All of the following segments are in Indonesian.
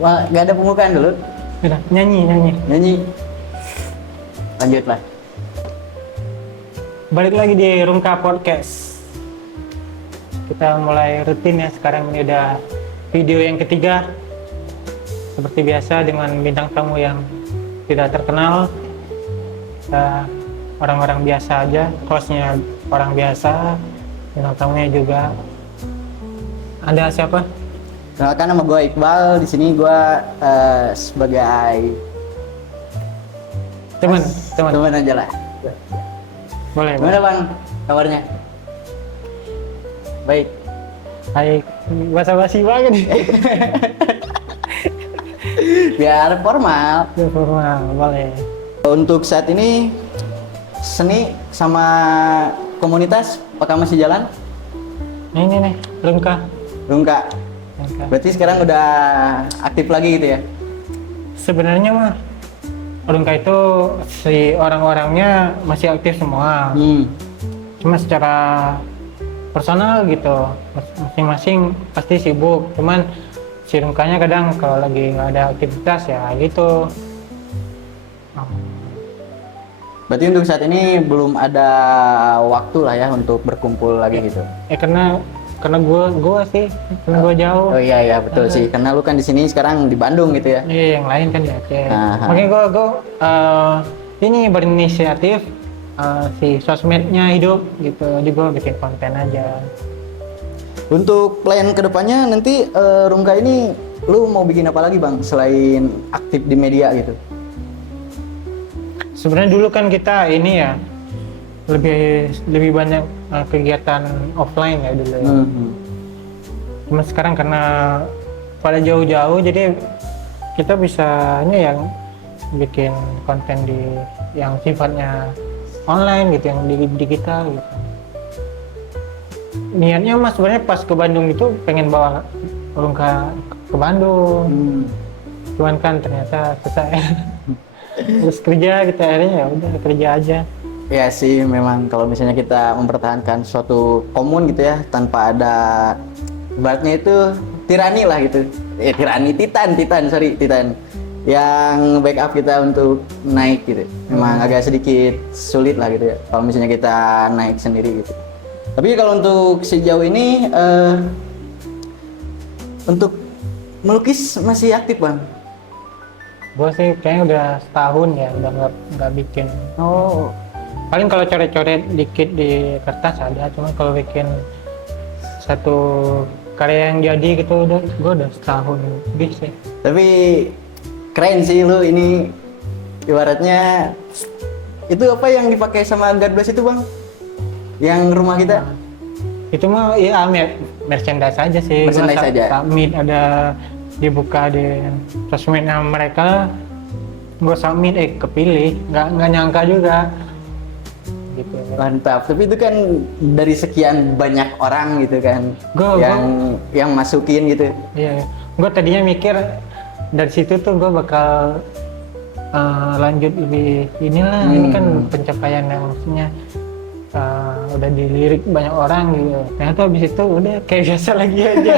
Wah, nggak ada pembukaan dulu. Udah, nyanyi. Nyanyi. Lanjutlah. Balik lagi di Rungka Podcast. Kita mulai rutin ya, sekarang ini udah video yang ketiga. Seperti biasa dengan bintang tamu yang tidak terkenal. Kita orang-orang biasa aja, hostnya orang biasa, bintang tamunya juga. Anda siapa? Kenalkan, nama gue Iqbal. Di sini gue sebagai teman aja lah. Boleh. Gimana bang kabarnya? Baik. Baik, basa-basi banget nih. Biar formal. Ya, formal, boleh. Untuk saat ini seni sama komunitas apakah masih jalan? Nah, ini nih, Rungka. Rungka. Berarti sekarang udah aktif lagi gitu ya? Sebenarnya mah Rungka itu si orang-orangnya masih aktif semua. Cuma secara personal gitu, masing-masing pasti sibuk. Cuman si Rungkanya kadang kalau lagi nggak ada aktivitas ya gitu. Berarti untuk saat ini belum ada waktu lah ya untuk berkumpul lagi gitu. Karena gue jauh. Oh iya betul sih. Karena lu kan di sini sekarang di Bandung gitu ya. Iya, yang lain kan di Aceh. Aha. Makanya gue ini berinisiatif si sosmednya hidup gitu. Jadi gue bikin konten aja. Untuk plan kedepannya nanti Rungka ini lu mau bikin apa lagi bang selain aktif di media gitu? Sebenarnya dulu kan kita ini ya lebih banyak kegiatan offline ya dulu ya. Cuma sekarang karena pada jauh-jauh jadi kita bisanya yang bikin konten di yang sifatnya online gitu, yang di digital gitu. Niatnya mas sebenarnya pas ke Bandung itu pengen bawa Rungka ke Bandung. Cuman kan ternyata susah ya. Terus kerja kita akhirnya ya udah kerja aja. Ya sih, memang kalau misalnya kita mempertahankan suatu komun gitu ya tanpa ada ibaratnya itu tirani lah gitu. Tirani titan yang backup kita untuk naik gitu. Memang agak sedikit sulit lah gitu ya kalau misalnya kita naik sendiri gitu. Tapi kalau untuk sejauh ini untuk melukis masih aktif bang? Gue sih kayaknya udah setahun ya udah nggak bikin. Oh, Paling kalau coret-coret dikit di kertas ada, cuma kalau bikin satu karya yang jadi gitu gue udah setahun lebih sih. tapi keren sih lu ini, ibaratnya itu apa yang dipakai sama God Bless itu bang? Yang rumah kita? Itu mah ya merchandise aja sih. Merchandise aja? Submit ada dibuka di sosmednya mereka, gue submit kepilih, nggak nyangka juga gitu. Mantap, tapi itu kan dari sekian banyak orang gitu kan yang masukin gitu. Iya, gue tadinya mikir dari situ tuh gue bakal lanjut lebih inilah. Ini kan pencapaian yang maksudnya udah dilirik banyak orang gitu. Ternyata habis itu udah kayak biasa lagi aja.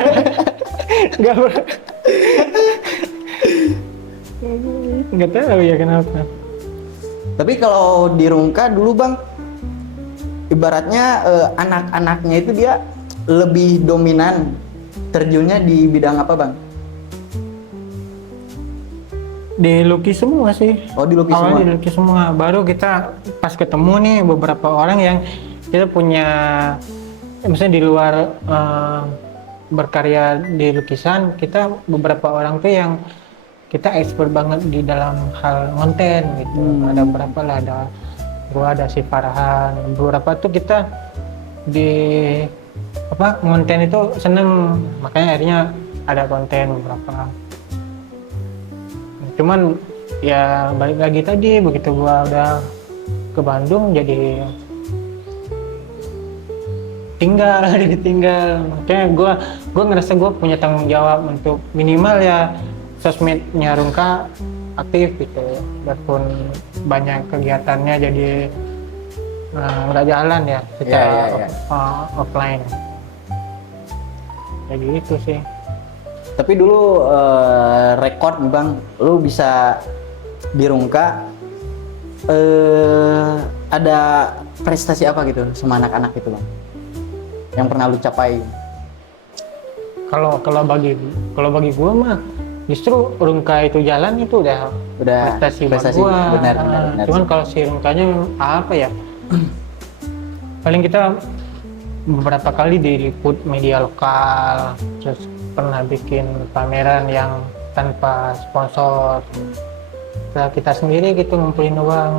Nggak tahu ya kenapa. Tapi kalau di Rungka dulu bang, ibaratnya anak-anaknya itu dia lebih dominan terjunnya di bidang apa bang? Dilukis semua sih. Oh, dilukis awalnya semua? dilukis semua. Baru kita pas ketemu nih beberapa orang yang kita punya, misalnya di luar berkarya di lukisan, kita beberapa orang tuh yang kita expert banget di dalam hal konten gitu. Ada berapa lah, ada si Farhan, beberapa tuh kita di konten itu seneng, makanya akhirnya ada konten beberapa. Cuman ya balik lagi tadi, begitu gua udah ke Bandung jadi ditinggal. Makanya gua ngerasa gua punya tanggung jawab untuk minimal ya sosmednya Rungka aktif gitu, biarpun banyak kegiatannya jadi nggak jalan ya secara offline. Kayak gitu sih. Tapi dulu rekor nih Bang, lu bisa di Rungka ada prestasi apa gitu sama anak-anak itu Bang? Yang pernah lu capai? Kalau bagi gua mah justru Rungka itu jalan itu udah prestasi buat gua. benar. Cuman kalau si Rungkanya apa ya? Paling kita beberapa kali diliput media lokal, terus pernah bikin pameran yang tanpa sponsor. Nah, kita sendiri gitu ngumpulin uang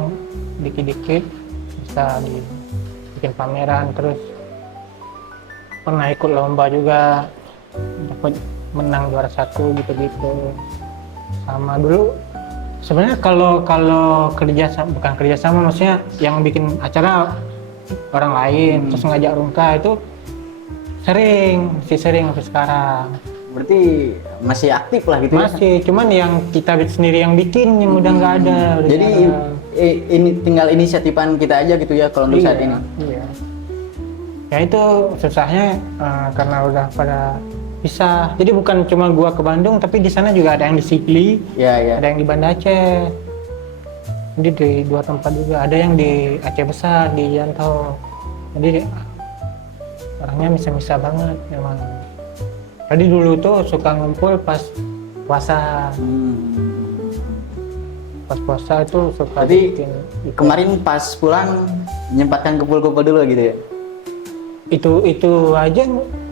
dikit-dikit bisa bikin pameran, terus pernah ikut lomba juga dapat menang juara 1 gitu-gitu. Sama dulu sebenarnya kalau bukan kerjasama, maksudnya yang bikin acara orang lain terus ngajak Rungka itu masih sering sampai sekarang. Berarti masih aktif lah gitu ya? Masih, cuman yang kita sendiri yang bikin yang udah nggak ada. Jadi ini tinggal inisiatifan kita aja gitu ya kalau untuk saat ini. Iya. Ya itu susahnya karena udah pada pisah. Jadi bukan cuma gua ke Bandung, tapi di sana juga ada yang di Sigli, ada yang di Banda Aceh. Jadi di 2 tempat juga. Ada yang di Aceh Besar, di Jantau. Jadi orangnya misah-misah banget memang. Tadi dulu tuh suka ngumpul pas puasa. Pas puasa itu suka Jadi bikin. kemarin pas pulang nyempatkan kumpul-kumpul dulu gitu ya? Itu aja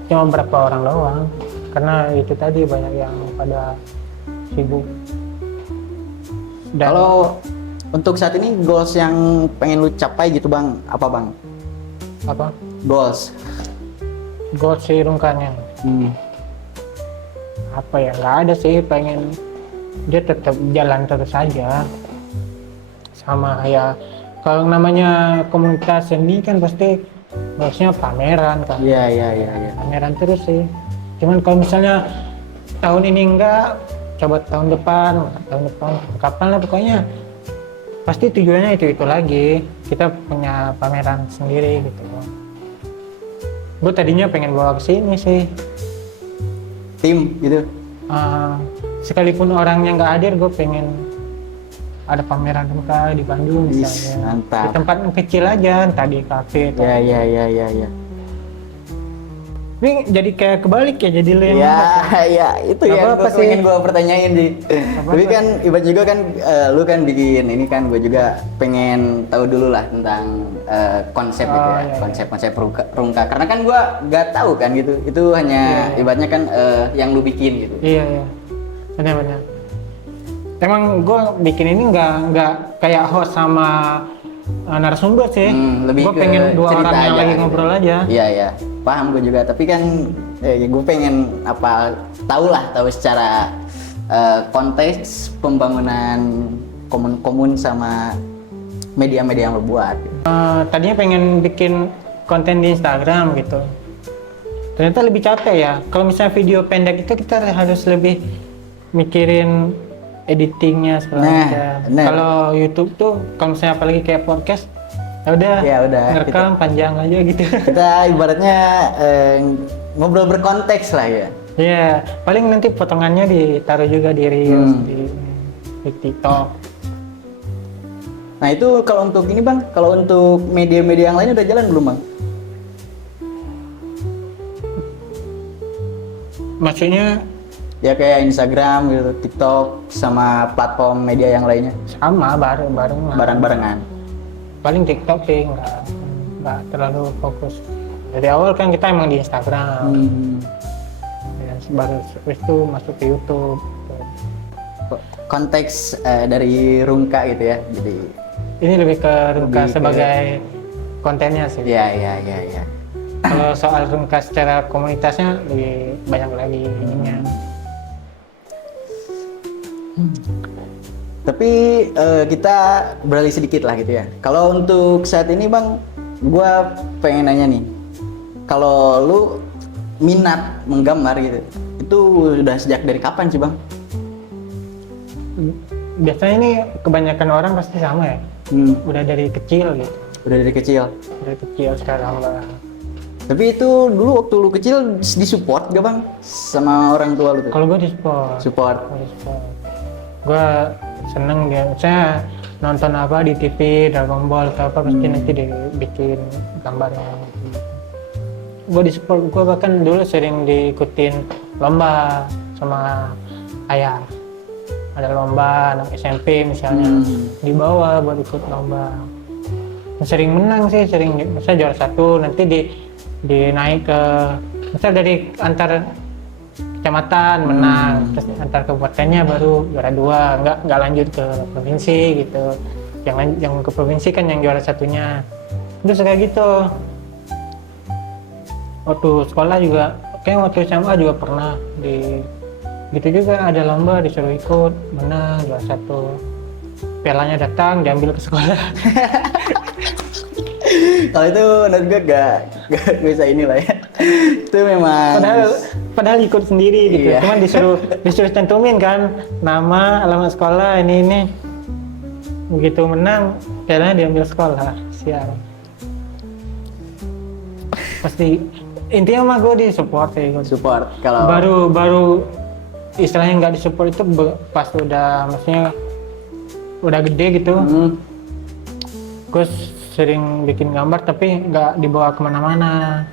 cuma berapa orang doang. Karena itu tadi banyak yang pada sibuk. Kalau untuk saat ini goals yang pengen lu capai gitu Bang, apa Bang? Apa? Goals. Goals si Rungkanya. Apa ya, nggak ada sih, pengen dia tetap jalan terus saja. Sama ya, kalau namanya komunitas seni kan pasti harusnya pameran kan. Iya. Pameran terus sih. Cuman kalau misalnya tahun ini enggak, coba tahun depan, kapan lah pokoknya. Pasti tujuannya itu lagi. Kita punya pameran sendiri gitu. Gue tadinya pengen bawa ke sini sih. Tim gitu. Sekalipun orangnya nggak hadir, gue pengen ada pameran Rungka di Bandung misalnya. Mantap. Di tempat kecil aja, entah di kafe. Iya. Ini jadi kayak kebalik ya, jadi lu yang Ya, itu yang apa gue pengen gue pertanyain sih. Tapi kan ibarat juga kan lu kan bikin ini kan, gue juga pengen tahu dulu lah tentang konsep gitu ya, konsep Rungka. Karena kan gue nggak tahu kan gitu, itu hanya ibaratnya kan yang lu bikin gitu. Iya, benar. Emang gue bikin ini nggak kayak host sama narasumber sih. Gue pengen 2 orang yang lagi ngobrol aja. Iya. Paham gue juga, tapi kan gue pengen tahu secara konteks pembangunan komun sama media-media yang lo buat. Tadinya pengen bikin konten di Instagram gitu, ternyata lebih capek ya. Kalau misalnya video pendek itu kita harus lebih mikirin editingnya sebenarnya. Kalau YouTube tuh, kalau misalnya apalagi kayak podcast, ya udah ngerekam panjang aja gitu. Kita ibaratnya ngobrol berkonteks lah ya. Iya, paling nanti potongannya ditaruh juga di Reels, di TikTok. Nah itu kalau untuk ini Bang, kalau untuk media-media yang lain udah jalan belum Bang? Maksudnya? Ya kayak Instagram gitu, TikTok, sama platform media yang lainnya. Sama, bareng-barengan. Paling TikTok sih nggak terlalu fokus. Dari awal kan kita emang di Instagram. Ya, baru itu masuk ke YouTube. Konteks dari Rungka gitu ya. Jadi ini lebih ke Rungka sebagai kontennya sih. Iya. Kalau soal Rungka secara komunitasnya lebih banyak lagi ininya. Tapi kita beralih sedikit lah gitu ya. Kalau untuk saat ini Bang, gue pengen nanya nih, kalau lu minat menggambar gitu, itu udah sejak dari kapan sih Bang? Biasanya ini kebanyakan orang pasti sama ya, udah dari kecil gitu. Udah dari kecil? Dari kecil sekarang lah. Tapi itu dulu waktu lu kecil disupport gak bang sama orang tua lu tuh? Kalau gue di sport. Support. Gue seneng dia. Saya nonton apa di TV, Dragon Ball atau apa pasti nanti dibikin gambarnya. Gue di sport, gue bahkan dulu sering diikutin lomba sama ayah. Ada lomba anak SMP misalnya, dibawa buat ikut lomba. Sering menang sih, saya juara 1, nanti dinaik ke, misal dari antar kecamatan menang, terus antar kabupatennya baru juara 2, nggak lanjut ke provinsi gitu. Yang ke provinsi kan yang juara 1-nya. Terus kayak gitu. Waktu sekolah juga, kayak waktu SMA juga pernah gitu juga ada lomba disuruh ikut, menang juara 1. Pialanya datang diambil ke sekolah. Kalau itu menurut gue gak bisa inilah ya. Itu memang padahal ikut sendiri gitu. Iya. Cuman disuruh cantumin kan nama, alamat sekolah, ini. Begitu menang, pialanya diambil sekolah. Sial. Pasti intinya mah gue di support ya. Support kalau Baru istilahnya nggak disupport itu pas maksudnya udah gede gitu. Gue sering bikin gambar tapi nggak dibawa kemana-mana.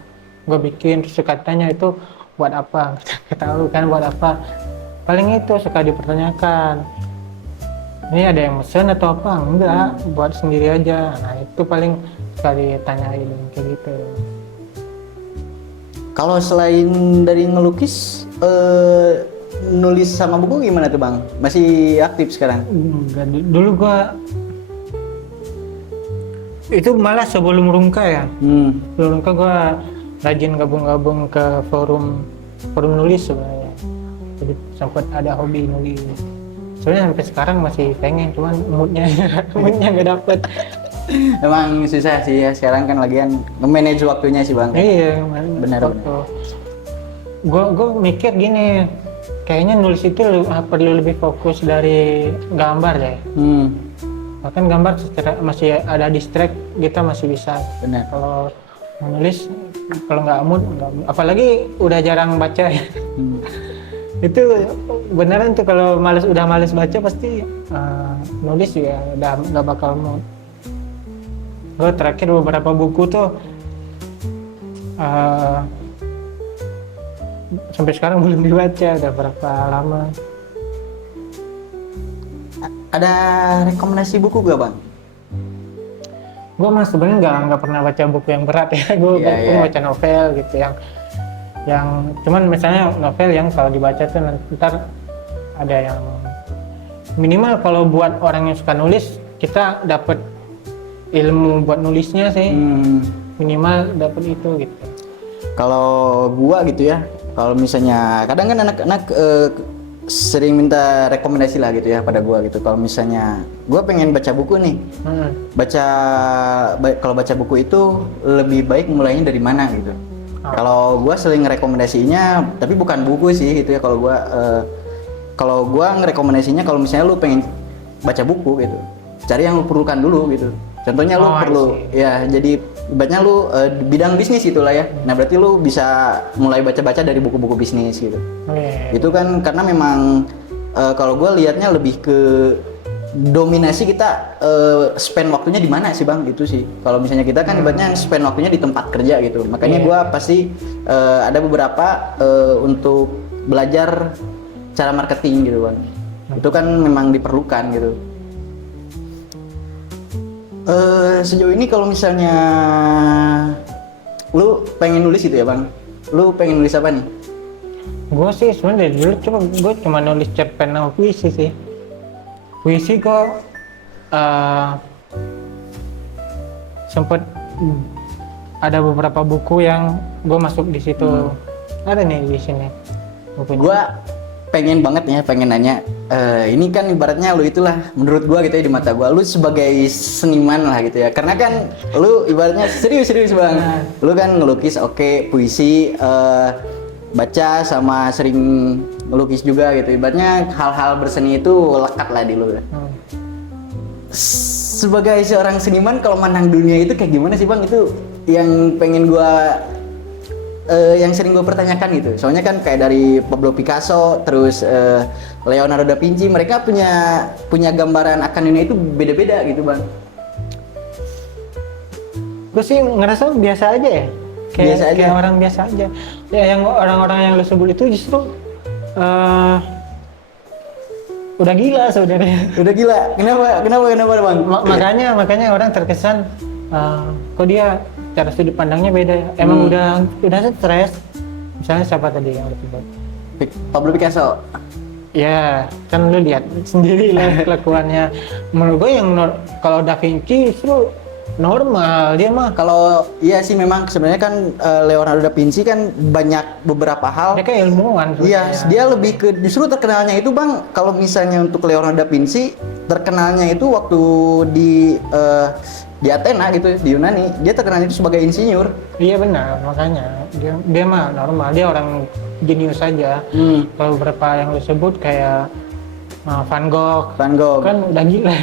Gue bikin terus katanya itu buat apa? Kita tahu kan buat apa? Paling itu suka dipertanyakan. Ini ada yang mesen atau apa? Enggak, buat sendiri aja. Nah itu paling suka ditanyain kayak gitu. Kalau selain dari ngelukis, nulis sama buku gimana tuh bang? Masih aktif sekarang? Enggak, dulu gue itu malah sebelum Rungka ya. Sebelum Rungka gue rajin gabung ke forum nulis sebenarnya. Jadi sempat ada hobi nulis. Soalnya sampai sekarang masih pengen, cuman moodnya nggak dapet. Emang susah sih ya sekarang kan lagian nge-manage waktunya sih bang. Iya, benar. Gue mikir gini, kayaknya nulis itu perlu lebih fokus dari gambar deh. Bahkan gambar masih ada distract, kita masih bisa. Benar. Kalau menulis, kalau nggak mood, apalagi udah jarang baca ya. Itu beneran tuh kalau udah males baca pasti nulis juga udah nggak bakal mood. Gue terakhir beberapa buku tuh sampai sekarang belum dibaca, udah berapa lama. Ada rekomendasi buku gak bang? Gue mah sebenarnya nggak pernah baca buku yang berat ya. Gue baca novel gitu yang cuman misalnya novel yang kalau dibaca tuh ntar ada yang minimal kalau buat orang yang suka nulis kita dapat ilmu buat nulisnya sih. Minimal dapat itu gitu. Kalau gua gitu ya, kalau misalnya kadang kan anak-anak sering minta rekomendasi lah gitu ya pada gua gitu. Kalau misalnya gua pengen baca buku nih, kalau baca buku itu lebih baik mulainya dari mana gitu. Kalau gua sering rekomendasinya, tapi bukan buku sih itu ya. Kalau gua ngerekomendasinya kalau misalnya lu pengen baca buku gitu, cari yang lu perlukan dulu gitu. Contohnya lu perlu ya, jadi ibaratnya lu bidang bisnis itulah ya. Nah berarti lu bisa mulai baca-baca dari buku-buku bisnis gitu. Itu kan karena memang kalau gue lihatnya lebih ke dominasi kita spend waktunya di mana sih bang, itu sih. Kalau misalnya kita kan ibaratnya spend waktunya di tempat kerja gitu. Makanya gue pasti ada beberapa untuk belajar cara marketing gitu bang. Itu kan memang diperlukan gitu. Sejauh ini kalau misalnya lu pengen nulis gitu ya bang, lu pengen nulis apa nih? Gue sih sebenarnya dari dulu gue cuma nulis cerpen sama puisi sih. Puisi gue sempet ada beberapa buku yang gue masuk di situ. Ada nih di sini bukunya. Gue pengen banget ya, pengen nanya, ini kan ibaratnya lu itulah menurut gua gitu ya di mata gua, lu sebagai seniman lah gitu ya, karena kan lu ibaratnya serius bang, lu kan ngelukis oke, puisi, baca sama sering ngelukis juga gitu, ibaratnya hal-hal berseni itu lekat lah di lu. Sebagai seorang seniman kalau menang dunia itu kayak gimana sih bang? Itu yang pengen gua yang sering gue pertanyakan gitu. Soalnya kan kayak dari Pablo Picasso, terus Leonardo da Vinci, mereka punya gambaran akan dunia itu beda-beda gitu bang. Gue sih ngerasa biasa aja ya. Biasa aja. Kayak orang biasa aja. Ya yang orang-orang yang lo sebut itu justru udah gila sebenarnya. Udah gila. Kenapa bang? Makanya orang terkesan kok dia cara sudut pandangnya beda ya. Emang udah stres. Misalnya siapa tadi yang lo sebut? Pablo Picasso. Ya, kan lu lihat sendiri lah kelakuannya. Menurut gue yang kalau Da Vinci justru normal dia mah. Kalau iya sih memang sebenarnya kan Leonardo da Vinci kan banyak beberapa hal. Dia kayak ilmuwan. Iya, dia lebih ke justru terkenalnya itu bang. Kalau misalnya untuk Leonardo da Vinci terkenalnya itu waktu di Athena gitu, di Yunani, dia terkenalnya itu sebagai insinyur. Iya benar, makanya dia mah normal, dia orang jenius saja. Kalau beberapa yang lu sebut kayak Van Gogh kan udah gila.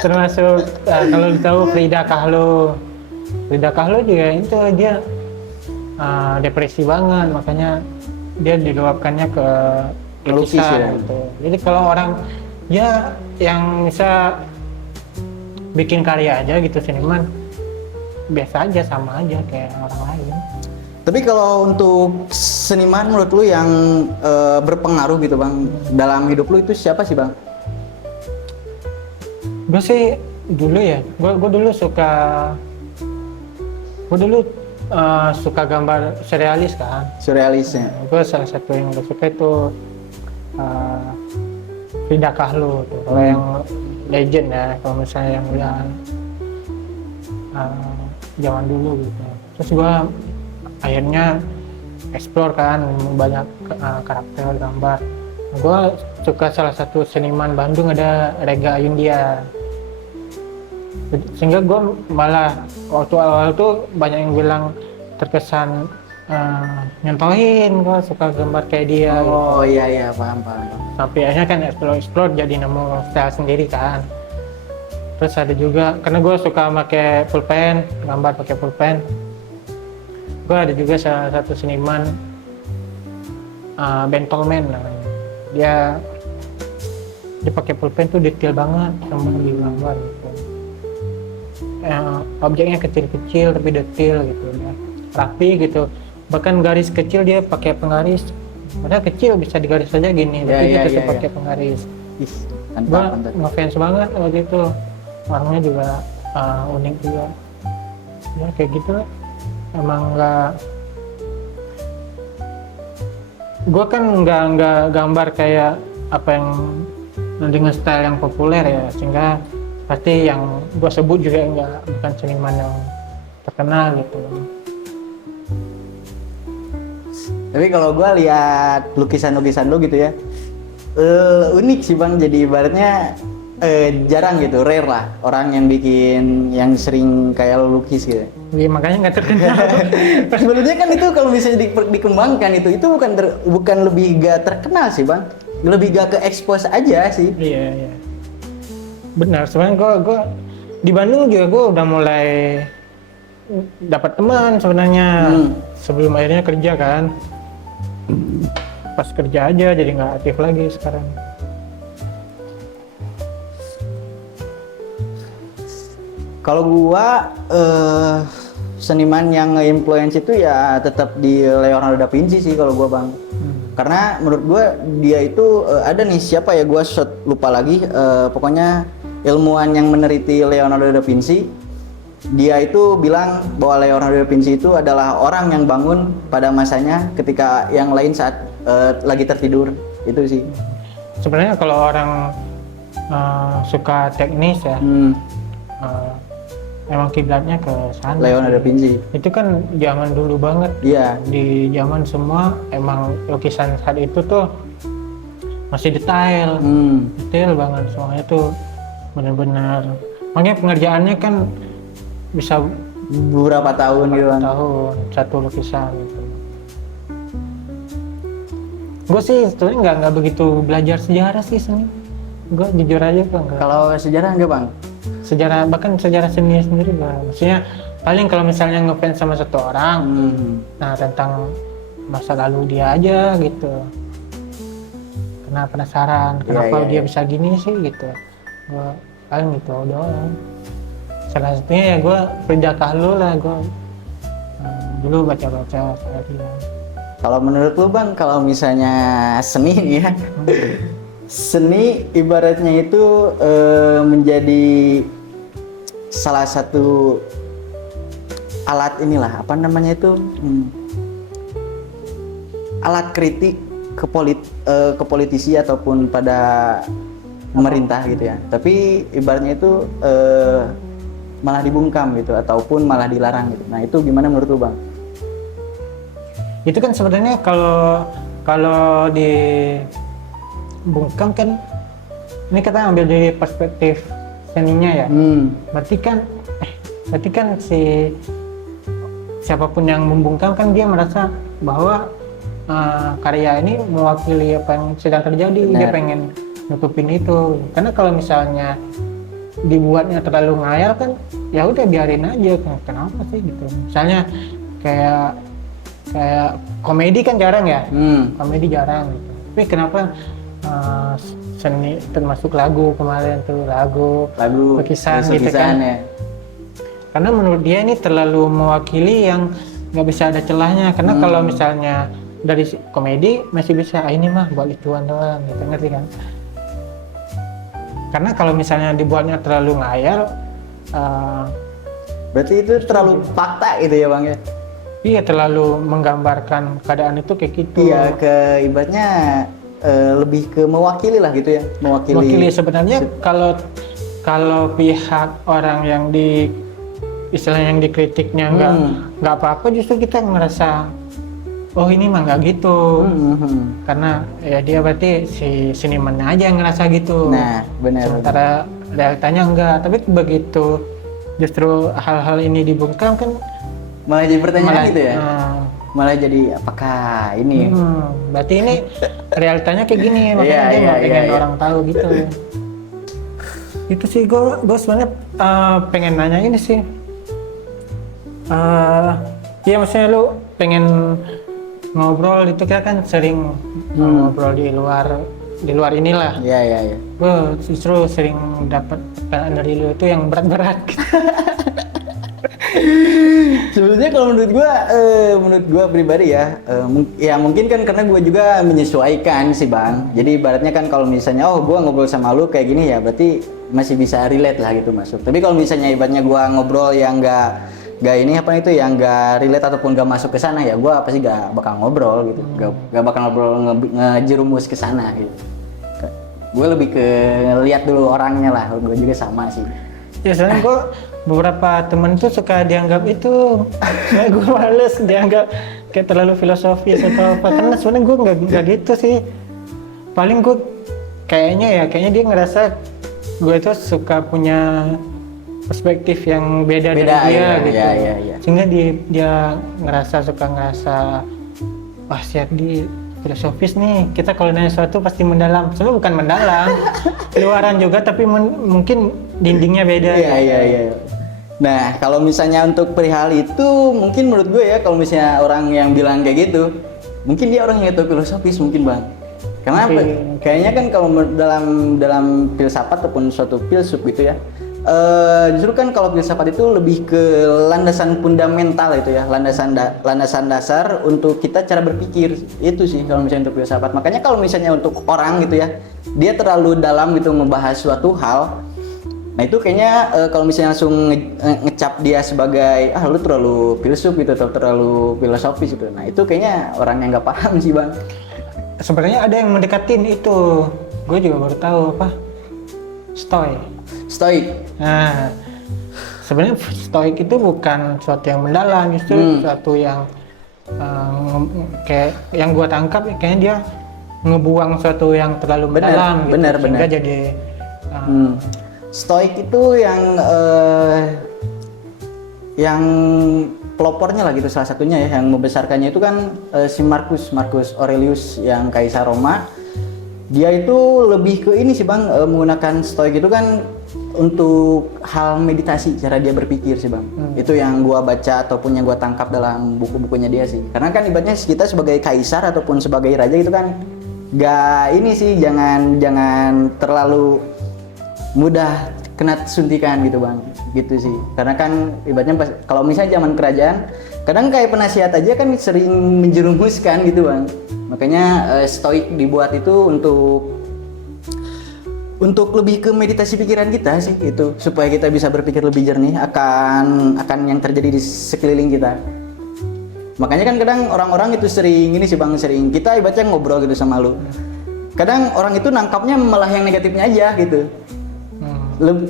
Termasuk kalau lu tahu Frida Kahlo juga itu dia depresi banget, makanya dia diluapkannya ke lukisan ya. gitu. Jadi kalau orang ya yang bisa bikin karya aja gitu, seniman biasa aja, sama aja kayak orang lain. Tapi kalau untuk seniman menurut lu yang berpengaruh gitu bang dalam hidup lu itu siapa sih bang? Gue sih dulu ya, gue dulu suka gambar surrealis kan. Surrealisnya. Gue salah satu yang gue suka itu Frida Kahlo tuh. Kalau yang legend ya, kalau misalnya yang zaman dulu gitu. Terus gue akhirnya explore kan banyak karakter gambar. Gue suka salah satu seniman Bandung ada Rega Ayundya. Sehingga gue malah waktu awal tuh banyak yang bilang terkesan nyontohin, gue suka gambar kayak dia. Oh gitu. Iya paham. Sampai akhirnya kan explore jadi nemu style sendiri kan. Terus ada juga karena gue suka pakai pulpen, gambar pakai pulpen. Gue ada juga salah satu seniman Ben Tolman namanya. Dia pakai pulpen tuh detail banget sama di gambar gitu. Objeknya kecil-kecil tapi detail gitu ya. Rapi gitu. Bahkan garis kecil dia pakai penggaris. Padahal kecil bisa digaris saja gini, tapi dia tetap pakai penggaris. Gue ngefans banget waktu itu. Warnanya juga unik juga. Ya kayak gitu lah. Emang gue kan nggak gambar kayak apa yang dengan style yang populer ya, sehingga pasti yang gue sebut juga bukan seniman yang terkenal gitu. Tapi kalau gue lihat lukisan-lukisan lo gitu ya, unik sih bang. Jadi ibaratnya jarang gitu, rare lah orang yang bikin yang sering kayak lo lukis gitu. Iya makanya nggak terkenal. Sebenarnya kan itu kalau misalnya dikembangkan itu bukan lebih gak terkenal sih bang, lebih gak ke expose aja sih. Iya. Benar, sebenarnya gue di Bandung juga gue udah mulai dapat teman sebenarnya sebelum akhirnya kerja kan. Pas kerja aja jadi nggak aktif lagi sekarang. Kalau gua seniman yang nge-influence itu ya tetap di Leonardo da Vinci sih kalau gua bang. Karena menurut gua dia itu ada nih siapa ya, gua lupa lagi, pokoknya ilmuwan yang meneliti Leonardo da Vinci, dia itu bilang bahwa Leonardo da Vinci itu adalah orang yang bangun pada masanya ketika yang lain saat lagi tertidur. Itu sih. Sebenarnya kalau orang suka teknis ya, emang kiblatnya ke sana. Leonardo da Vinci. Itu kan zaman dulu banget. Iya. Di zaman semua emang lukisan saat itu tuh masih detail, detail banget semuanya tuh benar-benar. Makanya pengerjaannya kan bisa beberapa tahun gitu kan. Tahun satu lukisan gitu. Gue sih sebenarnya nggak begitu belajar sejarah sih seni. Gue jujur aja bang. Kalau sejarah enggak bang? Sejarah, bahkan sejarah seni sendiri bang. Maksudnya paling kalau misalnya ngefans sama satu orang, nah tentang masa lalu dia aja gitu, karena penasaran kenapa dia bisa gini sih gitu. Gue paling gitu doang. Salah satunya ya gue Frida Kahlo lah, gue dulu baca-baca sama dia. Kalau menurut lu Bang, kalau misalnya seni nih ya, seni ibaratnya itu menjadi salah satu alat inilah, apa namanya itu, alat kritik ke politisi ataupun pada pemerintah gitu ya. Tapi ibaratnya itu malah dibungkam gitu, ataupun malah dilarang gitu. Nah itu gimana menurut lu Bang? Itu kan sebenarnya kalau dibungkam kan, ini kita ambil dari perspektif seninya ya. Berarti kan si siapapun yang membungkam kan dia merasa bahwa karya ini mewakili apa yang sedang terjadi. Benar. Dia pengen nutupin itu. Karena kalau misalnya dibuatnya terlalu ngayal kan, ya udah biarin aja. Kenapa sih gitu? Misalnya kayak komedi kan jarang ya, komedi jarang gitu. Tapi kenapa seni termasuk lagu kemarin tuh, lagu lukisan gitu kan ya. Karena menurut dia ini terlalu mewakili yang nggak bisa ada celahnya. Karena kalau misalnya dari komedi masih bisa, ini mah buat ituan doang gitu, ngerti kan? Karena kalau misalnya dibuatnya terlalu ngayal, berarti itu terlalu fakta gitu ya Bang ya? Iya, terlalu menggambarkan keadaan itu kayak gitu. Iya, ibaratnya lebih ke mewakili lah gitu ya, mewakili sebenarnya. Kalau pihak orang yang istilahnya yang dikritiknya nggak apa-apa, justru kita ngerasa oh ini mah nggak gitu. Karena ya dia berarti si senimannya aja yang ngerasa gitu. Nah benar. Sementara realitanya enggak. Tapi begitu justru hal-hal ini dibungkam kan malah jadi pertanyaan gitu ya. Malah jadi apakah ini? Berarti ini realitanya kayak gini, makanya dia nggak pengen orang tahu gitu. Itu sih gue sebenarnya pengen nanya ini sih. Iya maksudnya lu pengen ngobrol itu, kita kan sering ngobrol di luar inilah. Iya. Gue justru sering dapat pertanyaan dari lu itu yang berat-berat. Sebenarnya kalau menurut gua pribadi ya, ya mungkin kan karena gua juga menyesuaikan sih Bang. Jadi ibaratnya kan kalau misalnya gua ngobrol sama lu kayak gini ya, berarti masih bisa relate lah gitu masuk. Tapi kalau misalnya ibaratnya gua ngobrol yang nggak ini apa itu yang nggak relate ataupun nggak masuk ke sana, ya gua pasti nggak bakal ngobrol gitu. Nggak bakal ngobrol ngejerumus ke sana gitu. Gue lebih ke lihat dulu orangnya lah. Gue juga sama sih. Ya soalnya gue beberapa temen tuh suka dianggap itu, gue males dianggap kayak terlalu filosofis atau apa. Karena sebenarnya gue nggak gitu sih. Paling gue kayaknya dia ngerasa gue itu suka punya perspektif yang beda dari dia gitu. Iya. Sehingga dia suka ngerasa wah siap di filosofis nih, kita kalau nanya sesuatu pasti mendalam. Sebenarnya bukan mendalam, luaran juga, tapi mungkin dindingnya beda. Iya. Nah, kalau misalnya untuk perihal itu, mungkin menurut gue ya, kalau misalnya orang yang bilang kayak gitu, mungkin dia orang yang itu filosofis mungkin Bang. Karena kayaknya kan kalau dalam filsafat ataupun suatu filsuf gitu ya, justru kan kalau filsafat itu lebih ke landasan fundamental itu ya, landasan dasar untuk kita cara berpikir itu sih kalau misalnya untuk filsafat. Makanya kalau misalnya untuk orang gitu ya, dia terlalu dalam gitu membahas suatu hal, nah itu kayaknya kalau misalnya langsung ngecap dia sebagai lu terlalu filsuf gitu atau terlalu filosofis gitu, nah itu kayaknya orang yang nggak paham sih Bang. Sebenarnya ada yang mendekatin itu, gue juga baru tahu apa, Stoik. Nah, sebenarnya stoik itu bukan suatu yang mendalam, justru suatu yang kayak yang gua tangkap kayaknya dia ngebuang suatu yang terlalu mendalam gitu. Sehingga jadi stoik itu yang pelopornya lah gitu, salah satunya ya yang membesarkannya itu kan si Marcus Aurelius yang kaisar Roma. Dia itu lebih ke ini sih Bang, menggunakan stoik itu kan untuk hal meditasi, cara dia berpikir sih bang. Itu yang gua baca ataupun yang gua tangkap dalam buku-bukunya dia sih. Karena kan ibaratnya kita sebagai kaisar ataupun sebagai raja itu kan gak ini sih, jangan terlalu mudah kena suntikan gitu bang, gitu sih. Karena kan ibaratnya kalau misalnya zaman kerajaan, kadang kayak penasihat aja kan sering menjerumuskan gitu bang. Makanya stoik dibuat itu untuk lebih ke meditasi pikiran kita sih itu, supaya kita bisa berpikir lebih jernih akan yang terjadi di sekeliling kita. Makanya kan kadang orang-orang itu sering ini sih bang, sering kita ibaratnya ngobrol gitu sama lu, kadang orang itu nangkapnya malah yang negatifnya aja gitu,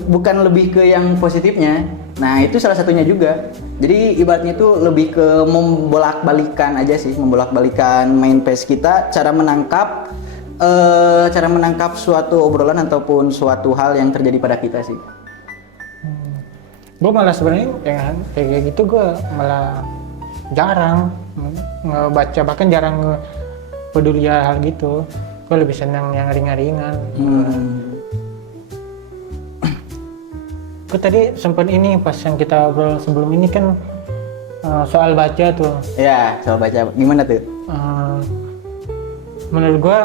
bukan lebih ke yang positifnya. Nah itu salah satunya juga. Jadi ibaratnya itu lebih ke membolak-balikan aja sih, membolak-balikan main pace kita, cara menangkap suatu obrolan ataupun suatu hal yang terjadi pada kita sih. Gue malah sebenarnya kayak gitu gue malah jarang ngebaca, bahkan jarang peduli hal gitu. Gue lebih senang yang ringan-ringan. Gue tadi sempat ini pas yang kita obrol sebelum ini kan soal baca tuh. Ya, soal baca gimana tuh? Menurut gue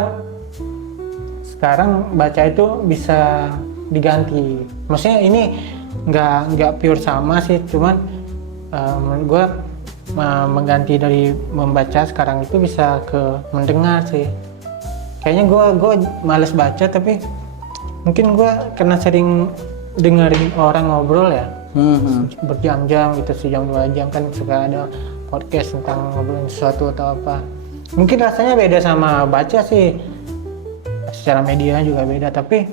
sekarang baca itu bisa diganti. Maksudnya ini nggak pure sama sih, cuman menurut gue mengganti dari membaca sekarang itu bisa ke mendengar sih. Kayaknya gue males baca, tapi mungkin gue karena sering dengerin orang ngobrol ya, berjam-jam gitu, sejam 2 jam kan suka ada podcast tentang ngobrolin sesuatu atau apa. Mungkin rasanya beda sama baca sih, secara media juga beda, tapi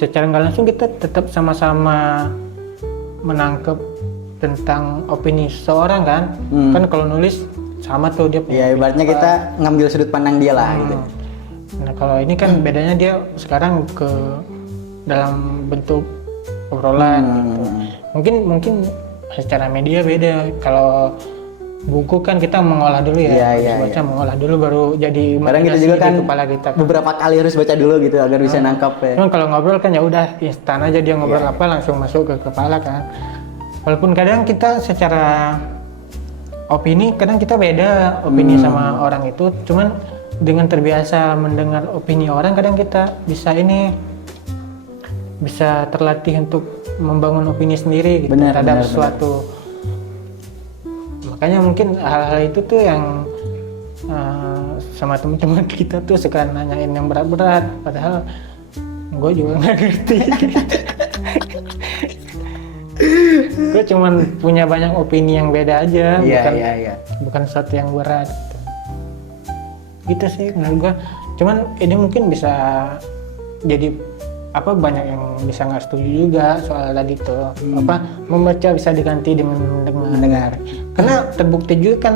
secara nggak langsung kita tetap sama-sama menangkap tentang opini seseorang kan. Kan kalau nulis sama tuh dia punya. Ya ibaratnya kita ngambil sudut pandang dia lah gitu. Nah kalau ini kan bedanya dia sekarang ke dalam bentuk obrolan gitu. Mungkin secara media beda. Kalau buku kan kita mengolah dulu ya, baca mengolah dulu baru jadi. Kadang kita juga kan kepala kita kan. Beberapa kali harus baca dulu gitu agar bisa nangkap ya. Cuman kalau ngobrol kan ya udah instan aja, dia ngobrol apa langsung masuk ke kepala kan. Walaupun kadang kita secara opini kadang kita beda opini sama orang itu, cuman dengan terbiasa mendengar opini orang kadang kita bisa terlatih untuk membangun opini sendiri gitu terhadap suatu. Makanya mungkin hal-hal itu tuh yang sama teman-teman kita tuh suka nanyain yang berat-berat, padahal gue juga nggak ngerti. Gue cuman punya banyak opini yang beda aja, bukan sesuatu yang berat. Gitu sih menurut gue. Cuman ini mungkin bisa jadi banyak yang bisa nggak setuju juga soal tadi tuh membaca bisa diganti dengan mendengar. Karena terbukti juga kan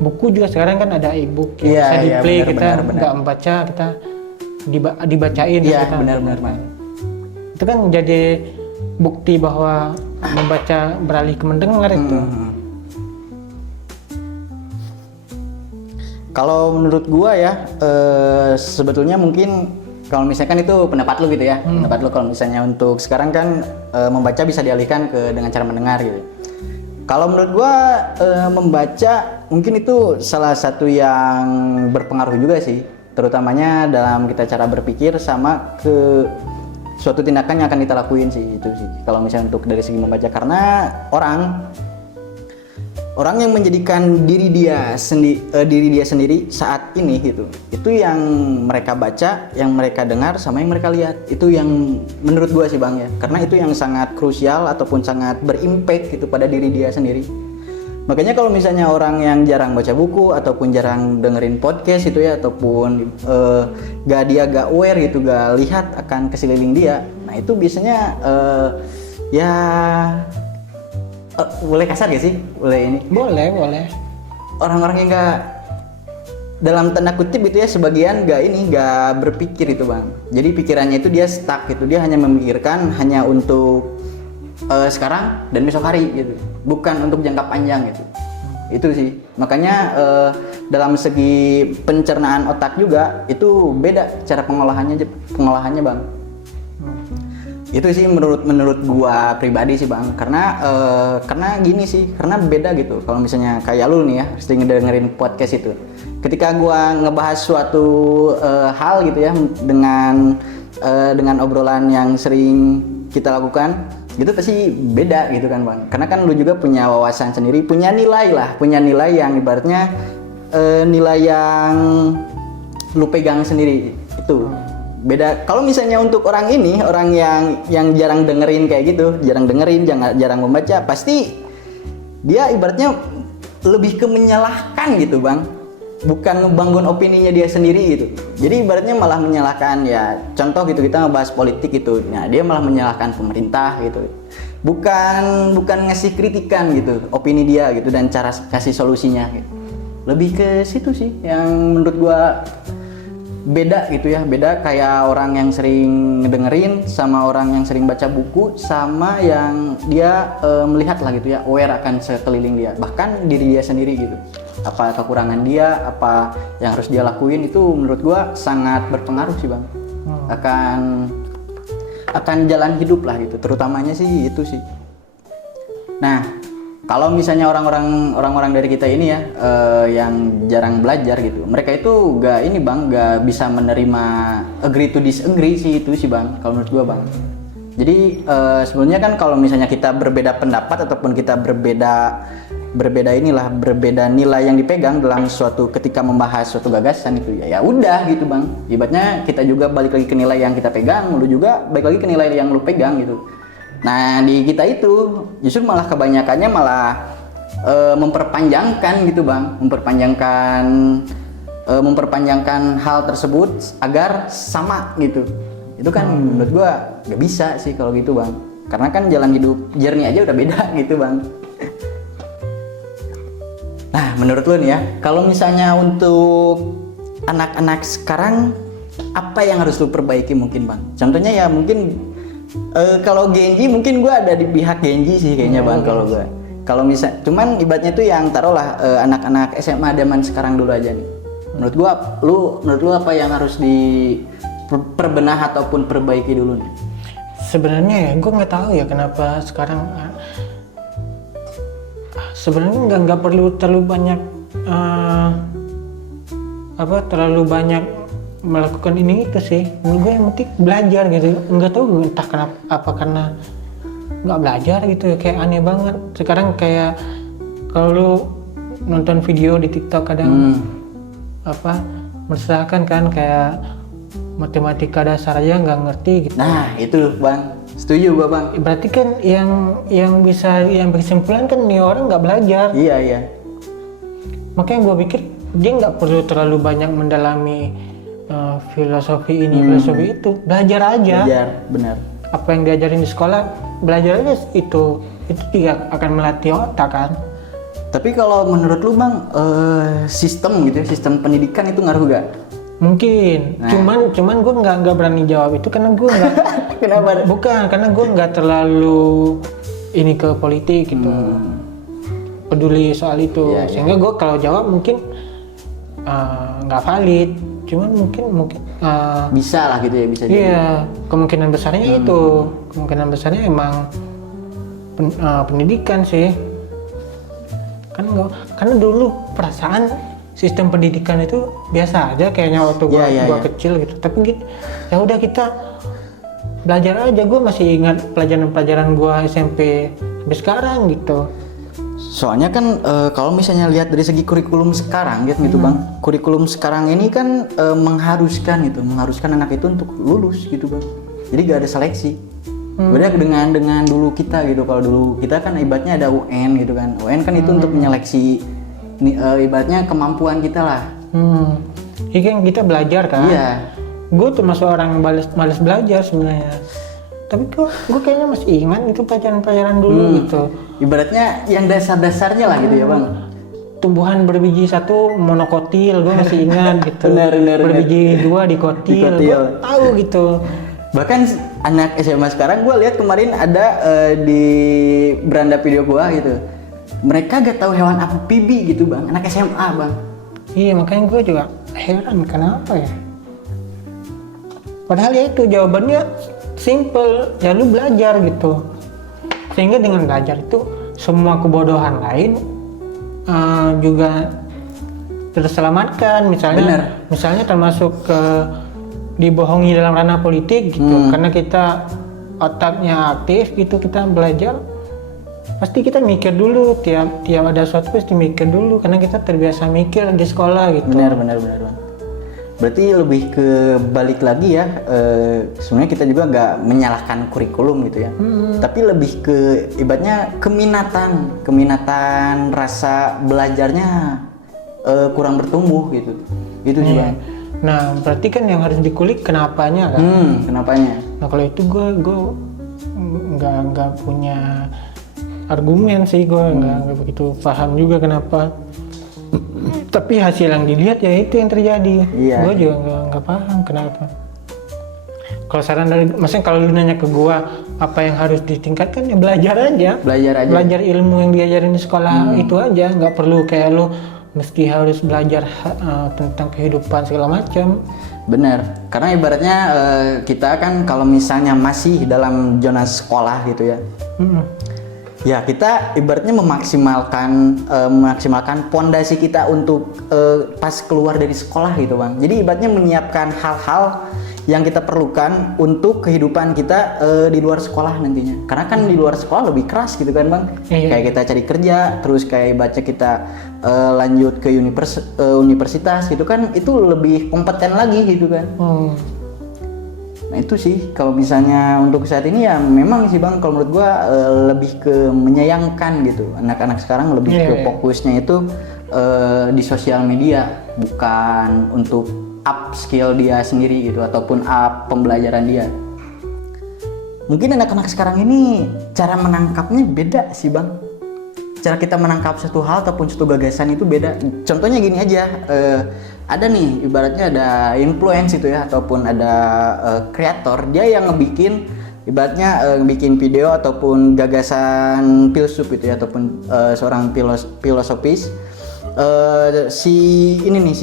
buku juga sekarang kan ada e-book yang bisa di-play, kita nggak membaca, kita dibacain. Iya benar. Itu kan jadi bukti bahwa membaca beralih ke mendengar itu. Kalau menurut gua ya sebetulnya mungkin kalau misalkan itu pendapat lu gitu ya, pendapat lu kalau misalnya untuk sekarang kan membaca bisa dialihkan dengan cara mendengar gitu. Kalau menurut gua membaca mungkin itu salah satu yang berpengaruh juga sih, terutamanya dalam kita cara berpikir sama ke suatu tindakan yang akan kita lakuin sih, itu sih. Kalau misalnya untuk dari segi membaca, karena orang yang menjadikan diri dia sendiri saat ini gitu, itu yang mereka baca, yang mereka dengar, sama yang mereka lihat, itu yang menurut gua sih bang ya, karena itu yang sangat krusial ataupun sangat berimpact gitu pada diri dia sendiri. Makanya kalau misalnya orang yang jarang baca buku ataupun jarang dengerin podcast itu ya, ataupun gak aware gitu, gak lihat akan sekeliling dia, nah itu biasanya boleh kasar gak sih? Boleh ini? Boleh. Orang-orang yang gak, dalam tanda kutip gitu ya, sebagian gak berpikir itu bang. Jadi pikirannya itu dia stuck gitu, dia hanya memikirkan hanya untuk sekarang dan besok hari gitu, bukan untuk jangka panjang gitu. Itu sih, makanya dalam segi pencernaan otak juga itu beda cara pengolahannya bang. Itu sih menurut gua pribadi sih Bang, karena gini sih, karena beda gitu. Kalau misalnya kayak lu nih ya, sering dengerin podcast itu, ketika gua ngebahas suatu hal gitu ya dengan obrolan yang sering kita lakukan, gitu pasti beda gitu kan Bang. Karena kan lu juga punya wawasan sendiri, punya nilai yang ibaratnya nilai yang lu pegang sendiri itu beda. Kalau misalnya untuk orang yang jarang dengerin kayak gitu, jarang membaca, pasti dia ibaratnya lebih ke menyalahkan gitu Bang, bukan ngebangun opininya dia sendiri gitu. Jadi ibaratnya malah menyalahkan, ya contoh gitu, kita ngebahas politik gitu, nah dia malah menyalahkan pemerintah gitu, bukan ngasih kritikan gitu opini dia gitu dan cara kasih solusinya gitu. Lebih ke situ sih yang menurut gua beda gitu ya, beda kayak orang yang sering ngedengerin sama orang yang sering baca buku, sama yang dia melihat lah gitu ya, aware akan sekeliling dia, bahkan diri dia sendiri gitu. Apa kekurangan dia, apa yang harus dia lakuin, itu menurut gua sangat berpengaruh sih Bang. Akan jalan hidup lah gitu, terutamanya sih itu sih. Nah, kalau misalnya orang-orang dari kita ini ya yang jarang belajar gitu, mereka itu gak bisa menerima agree to disagree sih, itu sih Bang kalau menurut gua Bang. Jadi sebenarnya kan kalau misalnya kita berbeda pendapat ataupun kita berbeda nilai yang dipegang dalam ketika membahas suatu gagasan itu, ya udah gitu Bang. Ibaratnya kita juga balik lagi ke nilai yang kita pegang, lu juga balik lagi ke nilai yang lu pegang gitu. Nah di kita itu justru malah kebanyakannya memperpanjangkan gitu Bang, memperpanjangkan hal tersebut agar sama gitu. Itu kan menurut gua gak bisa sih kalau gitu Bang, karena kan jalan hidup journey aja udah beda gitu Bang. Nah menurut lu nih ya, kalau misalnya untuk anak-anak sekarang apa yang harus lu perbaiki mungkin Bang? Contohnya ya mungkin kalau Genji mungkin gue ada di pihak Genji sih kayaknya Bang. Kalau misal cuman ibaratnya tuh yang taruhlah anak-anak SMA zaman sekarang dulu aja nih. Menurut lu apa yang harus diperbenah ataupun perbaiki dulu nih? Sebenarnya ya gue nggak tahu ya kenapa sekarang sebenarnya nggak perlu terlalu banyak melakukan ini itu sih. Menurut gue yang penting belajar gitu. Nggak tahu entah kenapa, karena nggak belajar gitu ya, kayak aneh banget sekarang. Kayak kalau lu nonton video di TikTok kadang meresahkan kan, kayak matematika dasar aja nggak ngerti gitu. Nah itu Bang, setuju gua Bang. Berarti kan yang bisa kesimpulan kan nih orang nggak belajar. Iya. Makanya gua pikir dia nggak perlu terlalu banyak mendalami filosofi ini, filosofi itu, belajar aja. Belajar, benar. Apa yang diajarin di sekolah, belajar aja itu juga akan melatih otak kan. Tapi kalau menurut lu Bang, sistem pendidikan itu ngaruh gak? Mungkin, cuman gue nggak berani jawab itu karena gue nggak. Kenapa? Bukan, karena gue nggak terlalu ini ke politik gitu, peduli soal itu. Yeah, sehingga gue kalau jawab mungkin nggak valid. Cuman mungkin bisa lah gitu ya, bisa jadi. Iya, kemungkinan besarnya itu, kemungkinan besarnya emang pendidikan sih. Kan karena dulu perasaan sistem pendidikan itu biasa aja kayaknya waktu gua kecil gitu. Tapi ya udah kita belajar aja. Gua masih ingat pelajaran gua SMP sampai sekarang gitu. Soalnya kan kalau misalnya lihat dari segi kurikulum sekarang gitu Bang, kurikulum sekarang ini kan mengharuskan anak itu untuk lulus gitu Bang. Jadi gak ada seleksi. Beda dengan dulu kita gitu. Kalau dulu kita kan ibaratnya ada UN gitu kan. UN kan itu untuk menyeleksi ibaratnya kemampuan kita lah. Ini kan kita belajar kan. Iya. Gue termasuk orang yang malas belajar sebenarnya. Tapi gue kayaknya masih ingat itu pelajaran dulu gitu. Ibaratnya yang dasar-dasarnya lah gitu ya Bang. Tumbuhan berbiji satu monokotil, gue masih ingat gitu. Benar. Berbiji dua dikotil. Gue tahu gitu. Bahkan anak SMA sekarang gue lihat kemarin ada di beranda video gue gitu. Mereka gak tahu hewan amfibi gitu Bang, anak SMA Bang. Iya, makanya gue juga heran kenapa ya. Padahal ya itu jawabannya simple, ya lu belajar gitu. Sehingga dengan belajar itu semua kebodohan lain juga terselamatkan. Misalnya termasuk dibohongi dalam ranah politik gitu, karena kita otaknya aktif gitu, kita belajar pasti kita mikir dulu, tiap ada sesuatu pasti mikir dulu karena kita terbiasa mikir di sekolah gitu. Benar. Berarti lebih ke balik lagi ya, sebenarnya kita juga nggak menyalahkan kurikulum gitu ya, tapi lebih ke ibaratnya keminatan rasa belajarnya kurang bertumbuh gitu sih Bang. Nah berarti kan yang harus dikulik kenapanya kan? Kenapanya? Nah kalau itu gue nggak punya argumen sih, gue nggak begitu paham juga kenapa. Tapi hasil yang dilihat ya itu yang terjadi. Iya. Gue juga nggak paham kenapa. Kalau saran dari, maksudnya kalau lu nanya ke gue apa yang harus ditingkatkan, ya belajar aja. Belajar ilmu yang diajarin di sekolah itu aja. Nggak perlu kayak lu mesti harus belajar tentang kehidupan segala macam. Bener, karena ibaratnya kita kan kalau misalnya masih dalam zona sekolah gitu ya. Ya kita ibaratnya memaksimalkan pondasi kita untuk pas keluar dari sekolah gitu Bang. Jadi ibaratnya menyiapkan hal-hal yang kita perlukan untuk kehidupan kita di luar sekolah nantinya. Karena kan di luar sekolah lebih keras gitu kan Bang. Kayak kita cari kerja, terus kayak baca kita lanjut ke universitas gitu kan, itu lebih kompeten lagi gitu kan. Nah itu sih kalau misalnya untuk saat ini ya memang sih Bang, kalau menurut gua lebih ke menyayangkan gitu. Anak-anak sekarang lebih ke fokusnya itu di sosial media, bukan untuk up skill dia sendiri gitu ataupun up pembelajaran dia. Mungkin anak-anak sekarang ini cara menangkapnya beda sih Bang. Cara kita menangkap satu hal ataupun satu gagasan itu beda. Contohnya gini aja, ada nih ibaratnya ada influence itu ya ataupun ada kreator, dia yang ngebikin ibaratnya bikin video ataupun gagasan filsuf itu ya ataupun seorang filosofis, si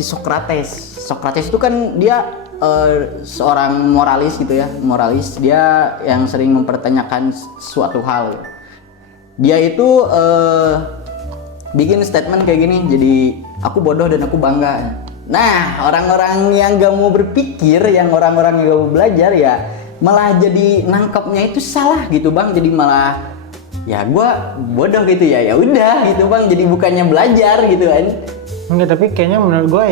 Socrates itu kan dia seorang moralis gitu ya, dia yang sering mempertanyakan suatu hal. Dia itu bikin statement kayak gini, jadi aku bodoh dan aku bangga. Nah, orang-orang yang gak mau berpikir, yang orang-orang yang gak mau belajar ya malah jadi nangkepnya itu salah gitu Bang. Jadi malah ya gua bodoh gitu ya udah gitu Bang. Jadi bukannya belajar gitu kan. Enggak, tapi kayaknya menurut gua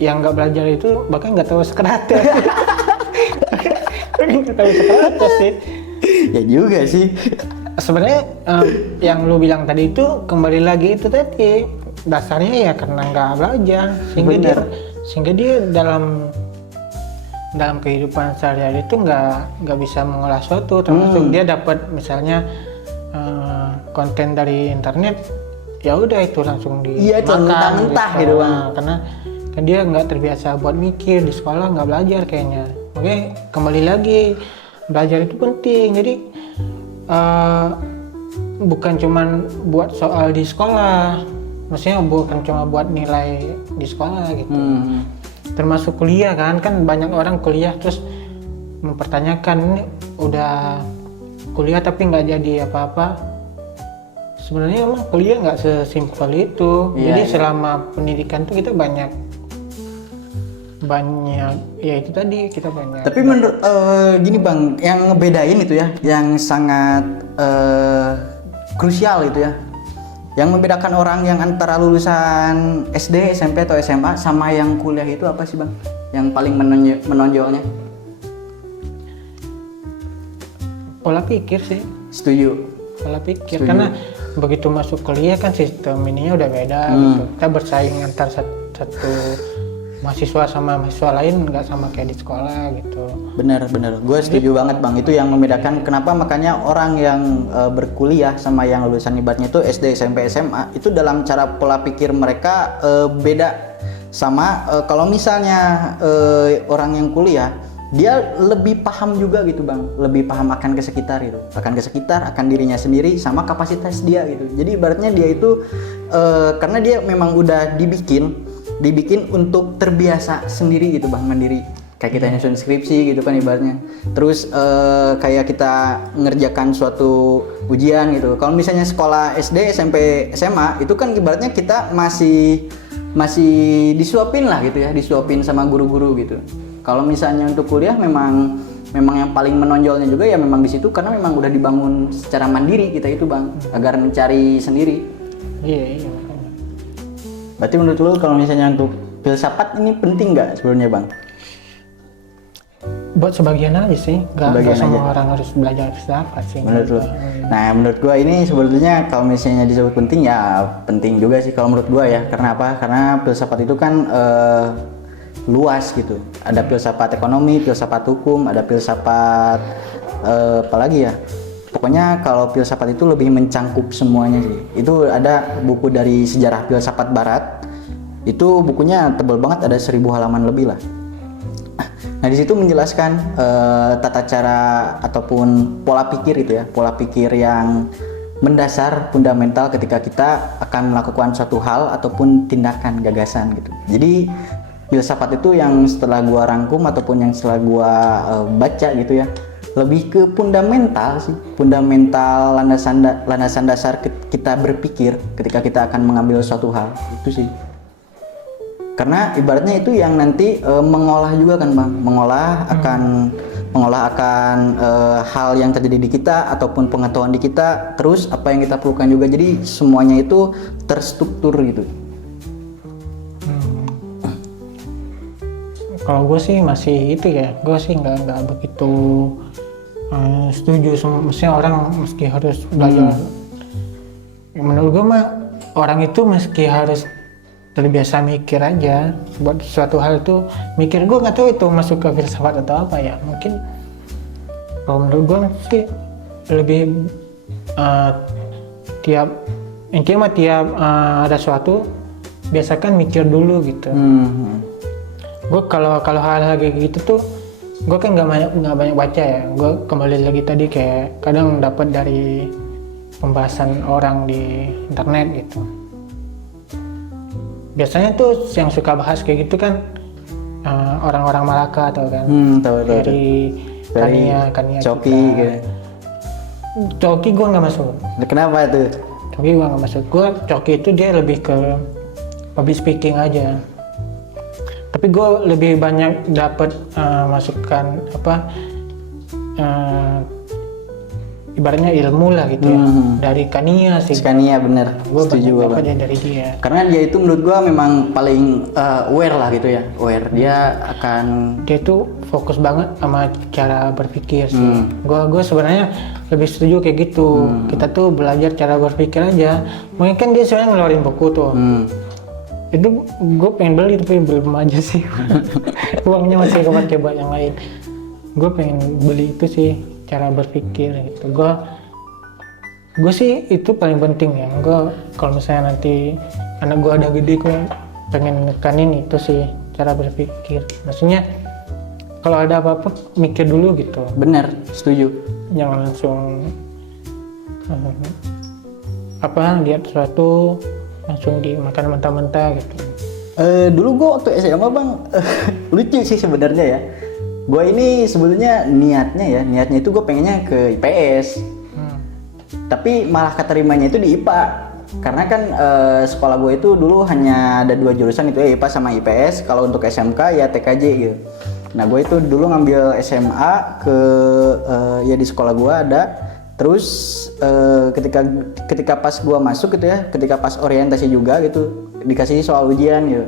yang nggak belajar itu bahkan nggak tahu Socrates. Nggak tahu Socrates sih. Ya juga sih. Sebenarnya yang lu bilang tadi itu kembali lagi itu tadi dasarnya ya karena nggak belajar, sehingga dia dalam kehidupan sehari-hari itu nggak bisa mengolah suatu, termasuk dia dapat misalnya konten dari internet, ya udah itu langsung dimakan mentah-mentah gitu Bang. Karena kan dia nggak terbiasa buat mikir, di sekolah nggak belajar kayaknya. Oke, kembali lagi belajar itu penting. Jadi bukan cuman buat soal di sekolah, maksudnya bukan cuma buat nilai di sekolah gitu. Termasuk kuliah kan banyak orang kuliah terus mempertanyakan, ini udah kuliah tapi nggak jadi apa-apa. Sebenarnya emang kuliah nggak sesimpel itu. Jadi selama pendidikan tuh kita banyak ya itu tadi kita banyak. Tapi menurut gini Bang, yang ngebedain itu ya, yang sangat krusial itu ya, yang membedakan orang yang antara lulusan SD, SMP atau SMA sama yang kuliah itu apa sih Bang? Yang paling menonjolnya? Pola pikir sih. Setuju. Pola pikir. Karena begitu masuk kuliah kan sistem ininya udah beda gitu. Kita bersaing antar satu mahasiswa sama mahasiswa lain, nggak sama kayak di sekolah gitu. Bener, gue setuju banget Bang. Itu yang membedakan kenapa makanya orang yang berkuliah sama yang lulusan ibaratnya itu SD, SMP, SMA itu dalam cara pola pikir mereka beda. Sama kalau misalnya orang yang kuliah, dia lebih paham juga gitu Bang, lebih paham akan ke sekitar gitu, akan dirinya sendiri sama kapasitas dia gitu. Jadi ibaratnya dia itu karena dia memang udah dibikin untuk terbiasa sendiri gitu Bang, mandiri. kayak kita nyusun skripsi gitu kan ibaratnya. Terus kayak kita ngerjakan suatu ujian gitu. Kalau misalnya sekolah SD, SMP, SMA itu kan ibaratnya kita masih disuapin lah gitu ya, disuapin sama guru-guru gitu. Kalau misalnya untuk kuliah memang yang paling menonjolnya juga ya memang di situ, karena memang udah dibangun secara mandiri kita itu Bang, agar mencari sendiri. Iya. Berarti menurut lu kalau misalnya untuk filsafat ini penting nggak sebenarnya Bang? Buat sebagian aja sih, nggak semua aja. orang harus belajar filsafat sih. Menurut lu? Nah menurut gua ini sebetulnya kalau misalnya disebut penting ya penting juga sih kalau menurut gua ya. Karena apa? Karena filsafat itu kan luas gitu. Ada filsafat ekonomi, filsafat hukum, ada filsafat apalagi ya. Pokoknya kalau filsafat itu lebih mencangkup semuanya sih. Itu ada buku dari sejarah filsafat barat. Itu bukunya tebal banget, ada 1000 halaman lebih lah. Nah di situ menjelaskan tata cara ataupun pola pikir itu ya, pola pikir yang mendasar, fundamental ketika kita akan melakukan suatu hal ataupun tindakan, gagasan gitu. Jadi filsafat itu yang setelah gua rangkum ataupun yang setelah gua baca gitu ya, lebih ke fundamental sih, fundamental landasan dasar kita berpikir ketika kita akan mengambil suatu hal itu sih. Karena ibaratnya itu yang nanti mengolah juga kan Bang, mengolah akan hal yang terjadi di kita ataupun pengetahuan di kita, terus apa yang kita perlukan juga, jadi semuanya itu terstruktur gitu. Kalau gue sih masih itu ya, gue sih nggak begitu setuju sama, maksudnya orang meski harus belajar. Menurut gue mah orang itu meski harus terbiasa mikir aja buat suatu hal itu mikir. Gue nggak tahu itu masuk ke filsafat atau apa ya, mungkin kalau menurut gue sih lebih tiap ada suatu biasakan mikir dulu gitu. Gue kalau hal-hal kayak gitu tuh gue kan nggak banyak baca ya. Gue kembali lagi tadi kayak kadang dapat dari pembahasan orang di internet gitu. Biasanya tuh yang suka bahas kayak gitu kan orang-orang Malaka atau kan dari Kania Coki gitu. Coki gue nggak masuk. Kenapa tuh? Coki gue nggak masuk. Coki itu dia lebih ke public speaking aja. Tapi gue lebih banyak dapat masukan ibaratnya ilmu lah gitu ya, dari Kania sih. Kania bener, Gue setuju banyak Bang. dari dia. Karena dia itu menurut gua memang paling aware lah gitu ya, aware. Dia tuh fokus banget sama cara berpikir sih. Gue sebenarnya lebih setuju kayak gitu. Kita tuh belajar cara berpikir aja. Mungkin kan dia sebenarnya ngeluarin buku tuh. Itu gue pengen beli tapi belum aja sih. Uangnya masih kepake buat yang lain. Gue pengen beli itu sih, cara berpikir gitu. Gue sih itu paling penting ya. Gue kalau misalnya nanti anak gue ada gede, gue pengen nekanin itu sih, cara berpikir. Maksudnya kalau ada apa-apa mikir dulu gitu. bener, setuju. Jangan langsung lihat sesuatu langsung dimakan mentah-mentah gitu. Dulu gue waktu SMA Bang, lucu sih sebenarnya ya. Gue ini sebenarnya niatnya itu gue pengennya ke IPS. Tapi malah keterimanya itu di IPA. Karena kan sekolah gue itu dulu hanya ada 2 jurusan itu ya, IPA sama IPS. Kalau untuk SMK ya TKJ gitu. Nah gue itu dulu ngambil SMA ya di sekolah gue ada. Terus ketika pas gua masuk gitu ya, ketika pas orientasi juga gitu, dikasih soal ujian gitu.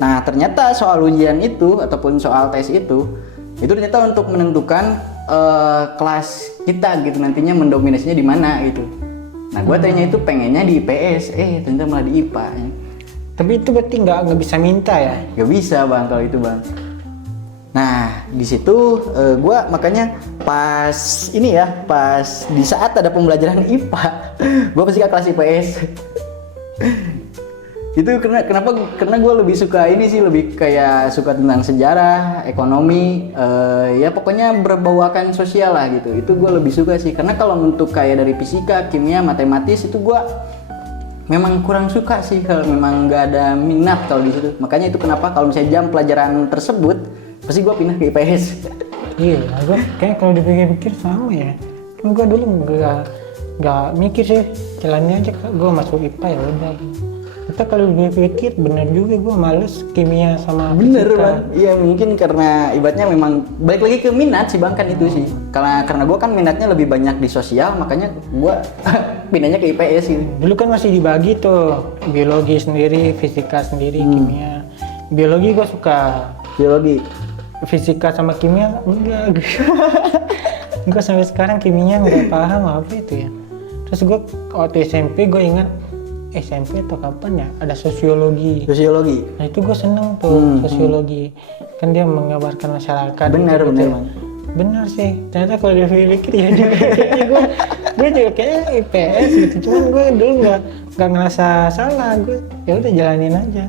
Nah ternyata soal ujian itu ataupun soal tes itu ternyata untuk menentukan kelas kita gitu, nantinya mendominasinya di mana gitu. Nah gua tadinya itu pengennya di IPS, ternyata malah di IPA. Tapi itu berarti nggak bisa minta ya? Gak bisa Bang kalau itu Bang. Nah di situ gue makanya pas di saat ada pembelajaran IPA gue pasti ke kelas IPS. Itu karena gue lebih suka ini sih, lebih kayak suka tentang sejarah, ekonomi, ya pokoknya berbauakan sosial lah gitu. Itu gue lebih suka sih, karena kalau untuk kayak dari fisika, kimia, matematis itu gue memang kurang suka sih, kalau memang nggak ada minat kalau di situ. Makanya itu kenapa kalau misalnya jam pelajaran tersebut pasti gue pindah ke IPS. Iya, gue kayak kalau dipikir-pikir sama ya. Kan gue dulu nggak mikir sih, jalannya aja gue masuk IPA ya udah. Kita kalau dipikir bener juga gue males kimia sama Bener fisika. bang, iya mungkin karena ibaratnya memang balik lagi ke minat sih bang kan itu sih. Karena gue kan minatnya lebih banyak di sosial, makanya gue pindahnya ke IPS gitu. Dulu kan masih dibagi tuh, biologi sendiri, fisika sendiri, kimia. Biologi gue suka, Biologi. fisika sama kimia enggak. Gue sampai sekarang kimia nggak paham apa itu ya. Terus gue waktu SMP gue ingat SMP atau kapan ya ada sosiologi. Sosiologi. Nah itu gue seneng tuh sosiologi. Kan dia menggambarkan masyarakat. Benar, gitu. benar, Bang. Benar sih. Ternyata kalau dipikir ya juga kayaknya gue juga kayak IPS gitu. Cuman gue dulu nggak ngerasa salah. Gue ya udah jalanin aja.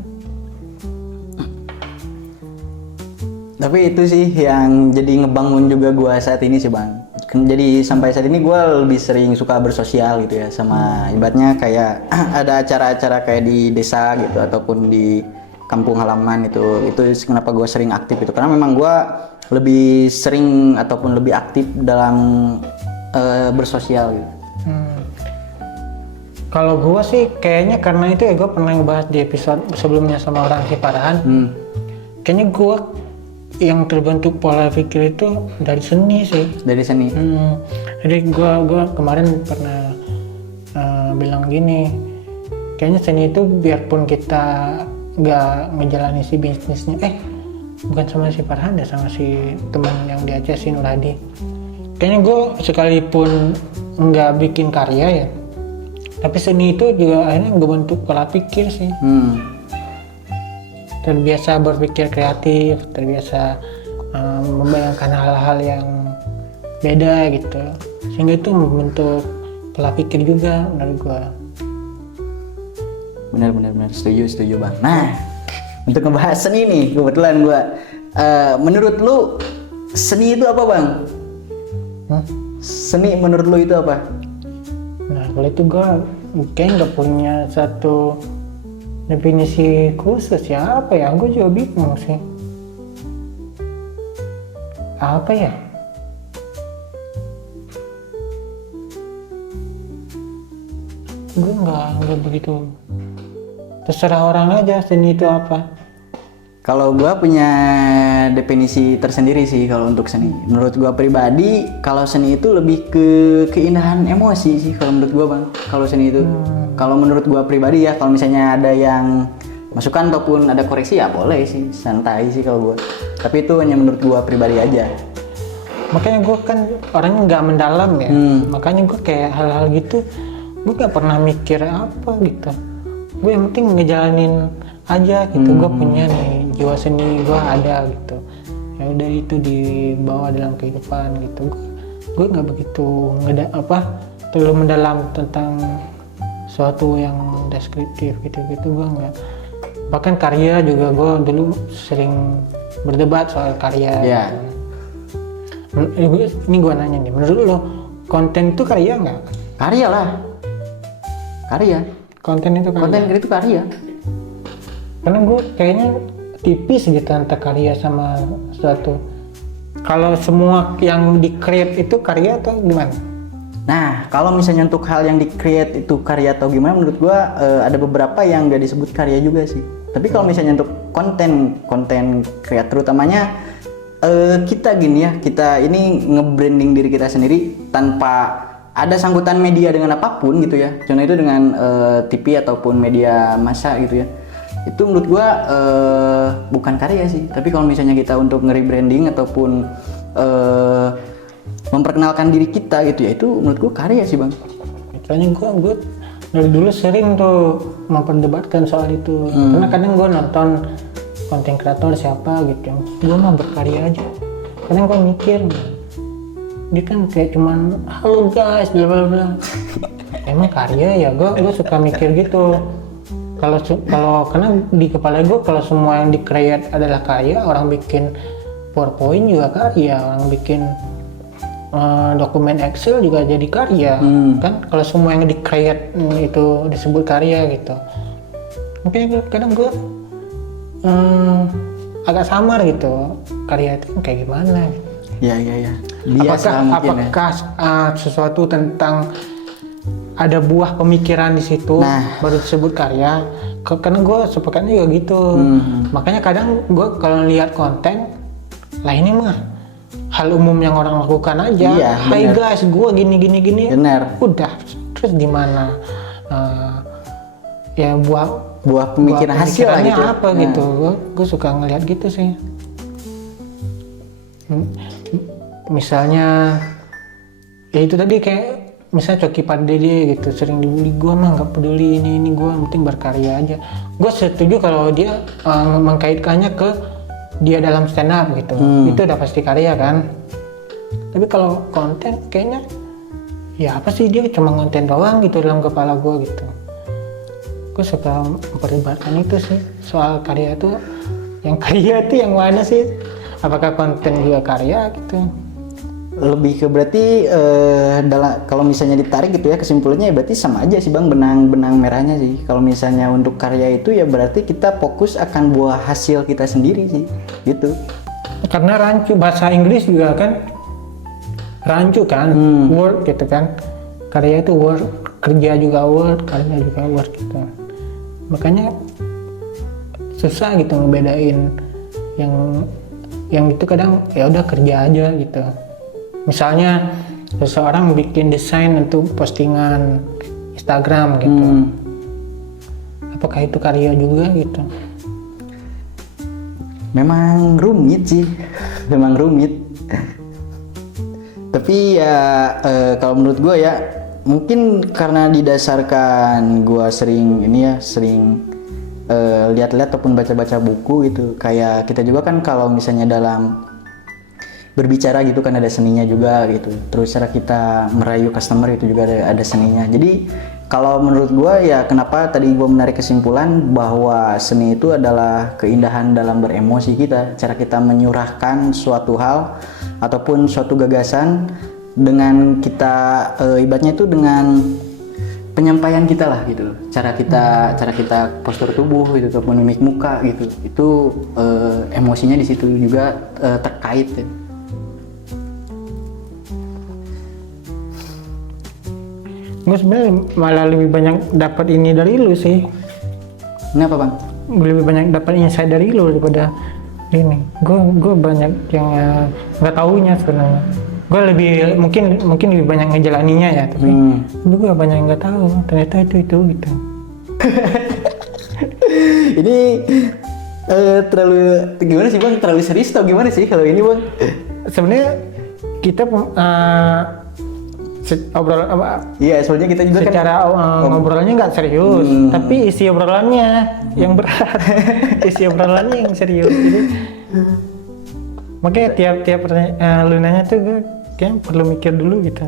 Tapi itu sih yang jadi ngebangun juga gue saat ini sih bang. Jadi sampai saat ini gue lebih sering suka bersosial gitu ya, sama ibaratnya kayak ada acara-acara kayak di desa gitu ataupun di kampung halaman itu kenapa gue sering aktif itu karena memang gue lebih sering ataupun lebih aktif dalam bersosial gitu. Kalau gue sih kayaknya karena itu ya gue pernah ngebahas di episode sebelumnya sama orang Siparahan. Kayaknya gue yang terbentuk pola pikir itu dari seni sih. Dari seni. Jadi gue kemarin pernah bilang gini, kayaknya seni itu biarpun kita nggak ngejalani si bisnisnya, bukan sama si Farhan ya, sama si teman yang diajak si Nur Hadi. Kayaknya gue sekalipun nggak bikin karya ya, tapi seni itu juga akhirnya ngebentuk pola pikir sih. Terbiasa berpikir kreatif, terbiasa membayangkan hal-hal yang beda gitu, sehingga itu membentuk pola pikir juga menurut gua. Benar setuju bang. Nah untuk ngebahas seni nih kebetulan gua menurut lu seni itu apa bang? Seni menurut lu itu apa? Nah kalau itu gua kayaknya nggak punya satu definisi khusus ya, apa ya, gue juga bingung sih. Apa ya? Gue nggak begitu. Terserah orang aja seni itu apa. Kalau gue punya definisi tersendiri sih kalau untuk seni. Menurut gue pribadi, kalau seni itu lebih ke keindahan emosi sih kalau menurut gue bang. Kalau seni itu, kalau menurut gue pribadi ya, kalau misalnya ada yang masukan ataupun ada koreksi ya boleh sih, santai sih kalau gue. Tapi itu hanya menurut gue pribadi aja. Makanya gue kan orangnya nggak mendalam ya. Makanya gue kayak hal-hal gitu, gue nggak pernah mikir apa gitu. Gue yang penting ngejalanin aja gitu. Gue punya nih jiwa seni, gue ada gitu. Ya udah itu dibawa dalam kehidupan gitu. Gue nggak begitu terlalu mendalam tentang suatu yang deskriptif gitu gue nggak. Bahkan karya juga gue dulu sering berdebat soal karya. Yeah. Ini gue nanya nih, menurut lo konten itu karya nggak? Karya lah. Karya. Konten itu karya. Konten itu karya. Karena gue kayaknya tipis gitu antara karya sama sesuatu. Kalau semua yang di-create itu karya atau gimana? Nah, kalau misalnya untuk hal yang di-create itu karya atau gimana, menurut gua ada beberapa yang gak disebut karya juga sih. Tapi kalau misalnya untuk konten kreator utamanya kita gini ya, kita ini nge-branding diri kita sendiri tanpa ada sangkutan media dengan apapun gitu ya. Contoh itu dengan TV ataupun media massa gitu ya. Itu menurut gua bukan karya sih. Tapi kalau misalnya kita untuk nge-rebranding ataupun memperkenalkan diri kita gitu ya, itu menurut gua karya sih bang. Soalnya gue dari dulu sering tuh memperdebatkan soal itu. Karena kadang gue nonton konten kreator siapa gitu, gue mah berkarya aja. Kadang gue mikir dia kan kayak cuman halo guys bla bla bla. Emang karya ya? Gue suka mikir gitu. Kalau karena di kepala gue kalau semua yang di-create adalah karya, orang bikin PowerPoint juga karya, orang bikin dokumen Excel juga jadi karya. Kan kalau semua yang di-create itu disebut karya gitu. Makanya kadang gue agak samar gitu. Karya itu kayak gimana? Ya. Biasa Apakah sesuatu tentang ada buah pemikiran di situ baru disebut karya? Karena gue sepakatnya juga gitu. Makanya kadang gue kalau lihat konten, lah ini mah hal umum yang orang lakukan aja. Iya, Hai guys, gue gini. Bener. Udah, terus gimana? Ya Buah pemikiran hasil lah gitu. apa gitu. Gue suka ngelihat gitu sih. Misalnya ya itu tadi kayak misalnya Coki Pardede gitu sering dibully, gue mah nggak peduli ini gue penting berkarya aja. Gue setuju kalau dia mengkaitkannya ke dia dalam stand up gitu, itu udah pasti karya kan. Tapi kalau konten kayaknya ya apa sih, dia cuma konten doang gitu dalam kepala gue gitu. Gue suka memperdebatkan itu sih soal karya itu, yang karya itu yang mana sih? Apakah konten juga karya gitu? Lebih ke berarti kalau misalnya ditarik gitu ya, kesimpulannya ya berarti sama aja sih Bang, benang merahnya sih. Kalau misalnya untuk karya itu ya berarti kita fokus akan buah hasil kita sendiri sih gitu. Karena rancu, bahasa Inggris juga kan rancu kan, word gitu kan. Karya itu word, kerja juga word, karya juga word gitu. Makanya susah gitu ngebedain yang itu kadang ya udah kerja aja gitu. Misalnya seseorang bikin desain untuk postingan Instagram gitu, apakah itu karya juga gitu? Memang rumit sih, memang rumit. Tapi ya kalau menurut gue ya mungkin karena didasarkan gue sering lihat-lihat ataupun baca-baca buku gitu. Kayak kita juga kan kalau misalnya dalam berbicara gitu kan ada seninya juga gitu. Terus cara kita merayu customer itu juga ada seninya. Jadi kalau menurut gue ya kenapa tadi gue menarik kesimpulan bahwa seni itu adalah keindahan dalam beremosi kita. Cara kita menyurahkan suatu hal ataupun suatu gagasan dengan kita ibaratnya itu dengan penyampaian kita lah gitu. Cara kita postur tubuh gitu ataupun mimik muka gitu. Itu emosinya di situ juga terkait ya. Gue sebenarnya malah lebih banyak dapat ini dari lu sih. Kenapa Bang? Lebih banyak dapat insight dari lu daripada ini. Gue banyak yang nggak taunya sebenarnya. Gue mungkin lebih banyak ngejalaninya ya, tapi gue banyak yang nggak tahu. Ternyata itu gitu. Ini terlalu gimana sih Bang? Terlalu serius atau gimana sih kalau ini Bang? Sebenarnya kita obrolan apa? Iya, soalnya kita juga secara ngobrolnya nggak serius, tapi isi obrolannya yang berat, isi obrolannya yang serius. Jadi makanya tiap lu nanya tuh gue kayak perlu mikir dulu gitu.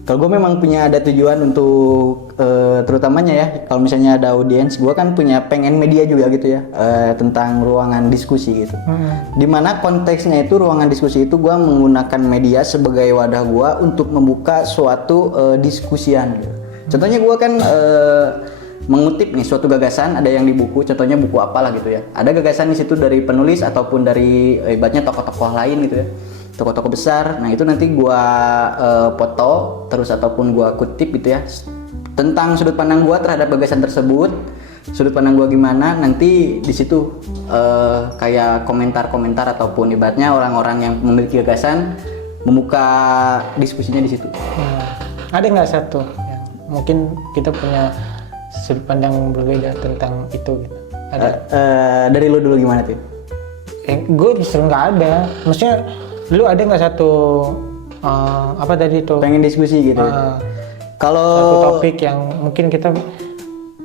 Kalau gue memang punya ada tujuan untuk terutamanya ya, kalau misalnya ada audiens, gue kan pengen media juga gitu ya, tentang ruangan diskusi gitu. Dimana konteksnya itu ruangan diskusi itu gue menggunakan media sebagai wadah gue untuk membuka suatu diskusian gitu. Contohnya gue kan mengutip nih suatu gagasan, ada yang di buku, contohnya buku apalah gitu ya. Ada gagasan di situ dari penulis ataupun dari ibaratnya tokoh-tokoh lain gitu ya. Tokoh-tokoh besar. Nah, itu nanti gua foto terus ataupun gua kutip gitu ya. Tentang sudut pandang gua terhadap gagasan tersebut. Sudut pandang gua gimana, nanti di situ kayak komentar-komentar ataupun ibaratnya orang-orang yang memiliki gagasan membuka diskusinya di situ. Ada nggak satu yang mungkin kita punya sudut pandang berbeda tentang itu gitu? Ada. Dari lu dulu gimana tuh? Gue justru nggak ada. Maksudnya lu ada nggak satu apa tadi tuh? Pengen diskusi gitu. Kalau satu topik yang mungkin kita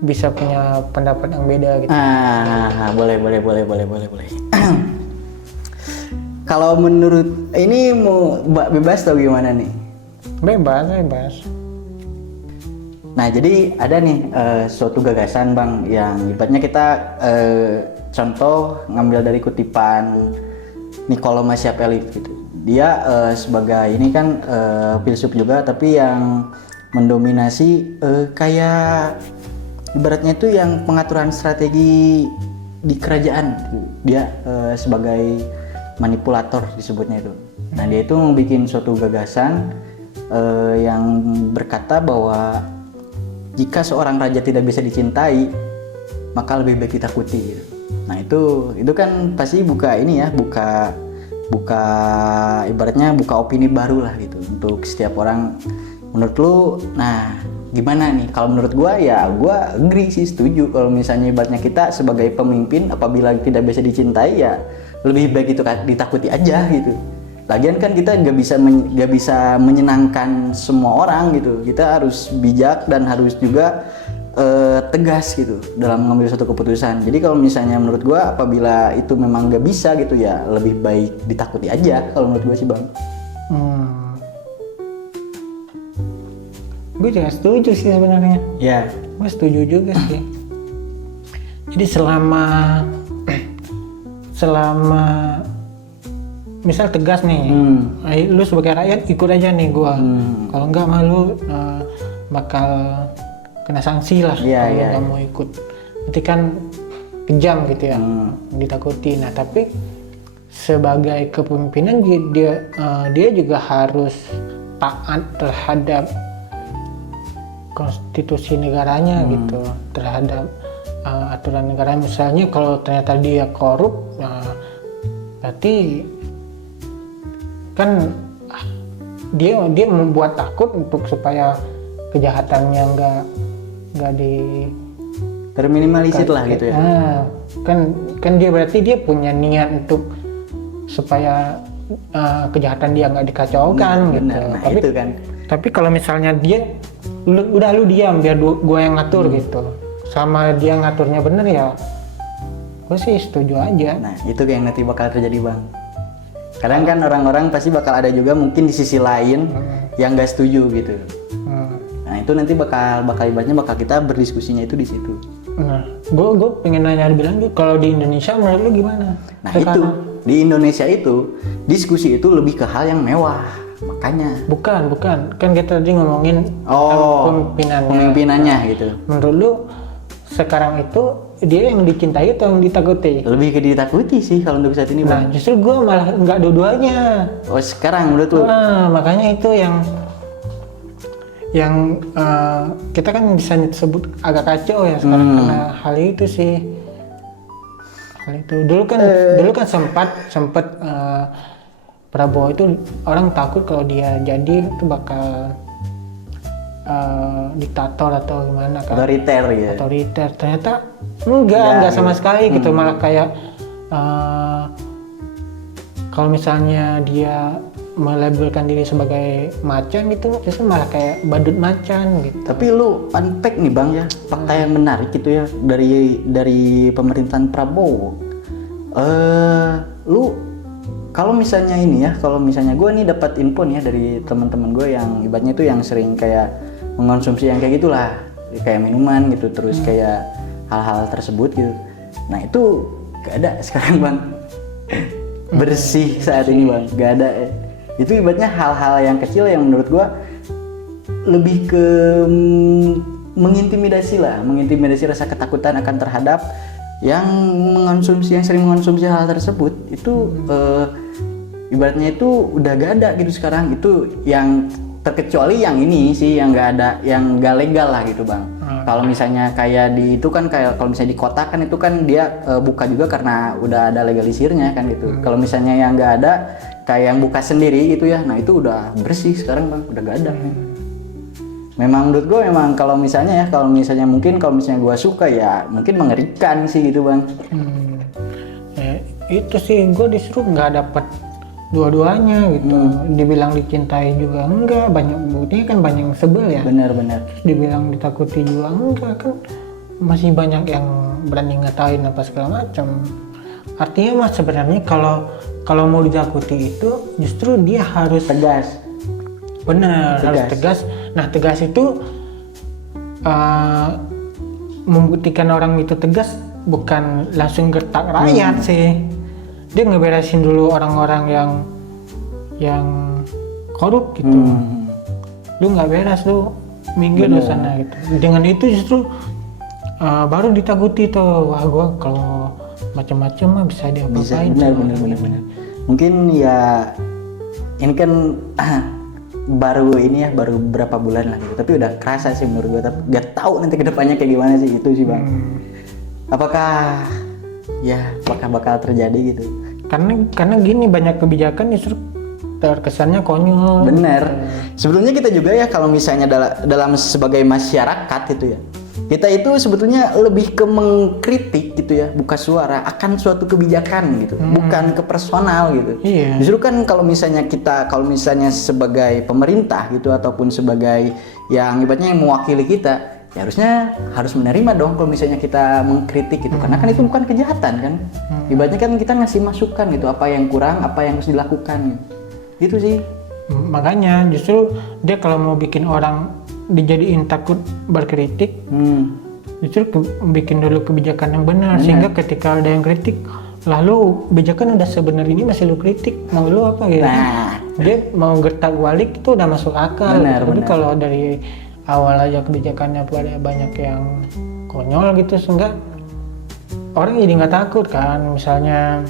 bisa punya pendapat yang beda gitu. Boleh. Kalau menurut ini mau bebas atau gimana nih? Bebas. Nah, jadi ada nih suatu gagasan Bang yang ibaratnya kita contoh ngambil dari kutipan Niccolo Machiavelli gitu. Dia sebagai ini kan filsuf juga, tapi yang mendominasi kayak ibaratnya itu yang pengaturan strategi di kerajaan dia sebagai manipulator disebutnya itu. Nah dia itu membuat suatu gagasan yang berkata bahwa jika seorang raja tidak bisa dicintai maka lebih baik ditakuti gitu. Nah itu kan pasti buka ini ya, buka ibaratnya buka opini baru lah gitu untuk setiap orang. Menurut lu, nah gimana nih? Kalau menurut gua ya gua agree sih, setuju kalau misalnya ibaratnya kita sebagai pemimpin apabila tidak bisa dicintai ya lebih baik itu ditakuti aja gitu. Lagian kan kita nggak bisa menyenangkan semua orang gitu. Kita harus bijak dan harus juga tegas gitu dalam mengambil suatu keputusan. Jadi kalau misalnya menurut gua apabila itu memang nggak bisa gitu ya lebih baik ditakuti aja kalau menurut gua sih bang. Gue juga setuju sih sebenarnya. Ya. Gue setuju juga sih. Jadi selama misal tegas nih, lu sebagai rakyat ikut aja nih gua. Kalau enggak mah lu bakal kena sanksi lah kalau nggak mau ikut. Nanti kan kejam gitu ya, ditakuti. Nah tapi sebagai kepemimpinan dia juga harus taat terhadap konstitusi negaranya gitu, terhadap aturan negara. Misalnya kalau ternyata dia korup, berarti kan dia membuat takut untuk supaya kejahatannya nggak terminimalisir lah gitu ya. Kan dia berarti dia punya niat untuk supaya kejahatan dia nggak dikacaukan gitu. Nah, itu kan. Tapi kalau misalnya dia lu diam biar gua yang ngatur gitu, sama dia ngaturnya bener ya, gua sih setuju aja. Nah itu yang nanti bakal terjadi bang. Kadang kan orang-orang pasti bakal ada juga mungkin di sisi lain yang nggak setuju gitu. Nah itu nanti bakal kita berdiskusinya itu di situ. Nah, gue pengen nanya bilang kalau di Indonesia menurut lu gimana? Nah itu di Indonesia itu diskusi itu lebih ke hal yang mewah, makanya. Bukan, kan kita tadi ngomongin pemimpinannya gitu. Menurut lu sekarang itu dia yang dicintai atau yang ditakuti? Lebih ke ditakuti sih kalau untuk saat ini bang. Nah justru gue malah nggak dua-duanya. Oh sekarang menurut lu? Nah makanya itu yang kita kan bisa sebut agak kacau ya sekarang karena hal itu sih. Hal itu dulu kan sempat Prabowo itu orang takut kalau dia jadi itu bakal diktator atau gimana kan? Otoriter. Ternyata enggak sama sekali gitu, malah kayak kalau misalnya dia melabelkan diri sebagai macan itu justru malah kayak badut macan gitu. Tapi lu unpack nih bang ya, fakta yang menarik gitu ya dari pemerintahan Prabowo. Lu kalau misalnya gue nih dapat info nih ya dari teman-teman gue yang ibaratnya itu yang sering kayak mengonsumsi yang kayak gitulah, kayak minuman gitu, terus kayak hal-hal tersebut gitu. Nah itu gak ada sekarang bang, bersih saat ini bang, gak ada. Itu ibaratnya hal-hal yang kecil yang menurut gua lebih ke mengintimidasi rasa ketakutan akan terhadap yang sering mengonsumsi hal tersebut itu ibaratnya itu udah gak ada gitu sekarang. Itu yang terkecuali yang ini sih yang gak ada, yang gak legal lah gitu bang. Kalau misalnya kayak di itu kan kayak kalau misalnya di kota kan itu kan dia buka juga karena udah ada legalisirnya kan gitu. Kalau misalnya yang gak ada kayak yang buka sendiri gitu ya, nah itu udah bersih sekarang bang, udah gak ada. Memang menurut gue kalau misalnya gue suka ya mungkin mengerikan sih gitu bang. Itu sih gue disuruh nggak dapet dua-duanya gitu. Dibilang dicintai juga enggak, buktinya kan banyak yang sebel ya. Benar. Dibilang ditakuti juga enggak, kan masih banyak yang berani ngatain apa segala macam. Artinya mas sebenarnya kalau mau ditakuti itu justru dia harus tegas. Benar, harus tegas. Nah tegas itu membuktikan orang itu tegas bukan langsung gertak rakyat sih. Dia ngeberesin dulu orang-orang yang korup gitu. Lu nggak beres, lu minggir dari sana gitu. Dengan itu justru baru ditakuti tuh. Wah gua kalau macam-macam mah bisa Bisa, diapa-apain. benar. Mungkin ya ini kan baru ini ya, baru berapa bulan lah gitu. Tapi udah kerasa sih menurut gue. Tapi gak tahu nanti kedepannya kayak gimana sih, itu sih bang. Apakah bakal terjadi gitu? Karena gini, banyak kebijakan justru terkesannya konyol. Bener. Sebetulnya kita juga ya kalau misalnya dalam sebagai masyarakat gitu ya, kita itu sebetulnya lebih ke mengkritik gitu ya, buka suara akan suatu kebijakan gitu, bukan ke personal gitu. Iya. Justru kan kalau misalnya sebagai pemerintah gitu ataupun sebagai yang ibaratnya yang mewakili kita, ya harus menerima dong kalau misalnya kita mengkritik gitu, karena kan itu bukan kejahatan kan. Ibaratnya kan kita ngasih masukan gitu, apa yang kurang, apa yang harus dilakukan gitu sih. Makanya justru dia kalau mau bikin orang dijadiin takut berkritik, justru bikin dulu kebijakan yang benar. Sehingga ketika ada yang kritik, lalu kebijakan udah sebenarnya ini masih lu kritik, mau lu apa gitu. Nah, Dia mau gertak balik itu udah masuk akal. Tapi kalau dari awal aja kebijakannya pada banyak yang konyol gitu, sehingga orang jadi nggak takut kan. Misalnya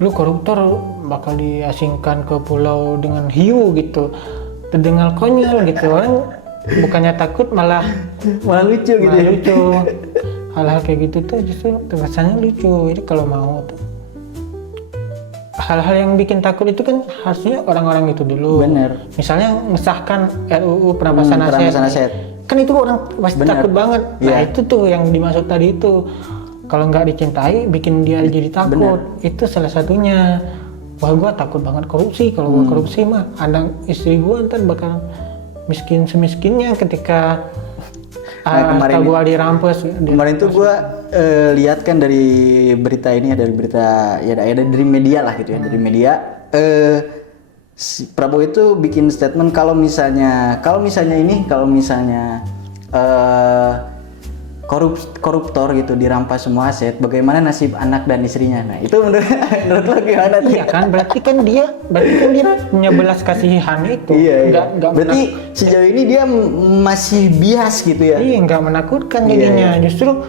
lu koruptor bakal diasingkan ke pulau dengan hiu gitu, terdengar konyol gitu. Orang bukannya takut malah lucu gitu ya. lucu. Hal-hal kayak gitu tuh justru terkesannya lucu. Jadi kalau mau tuh hal-hal yang bikin takut itu kan harusnya orang-orang itu dulu. Bener. Misalnya mengesahkan RUU perampasan aset. Kan itu orang pasti takut banget. Nah itu tuh yang dimaksud tadi itu. Kalau nggak dicintai, bikin dia jadi takut. Itu salah satunya. Wah, gue takut banget korupsi. Kalau gue korupsi mah, anak istri gue ntar bakal miskin semiskinnya ketika harta gue dirampas. Kemarin tuh gue lihat kan dari berita ini ya, dari berita ya dari media lah gitu ya, dari media. Si Prabowo itu bikin statement kalau misalnya koruptor gitu dirampas semua aset, bagaimana nasib anak dan istrinya? Nah itu menurut lo gimana? Iya kan, berarti kan dia punya belas kasihan itu. Iya. Berarti sejauh ini dia masih bias gitu ya? Iya, nggak menakutkan jadinya. Justru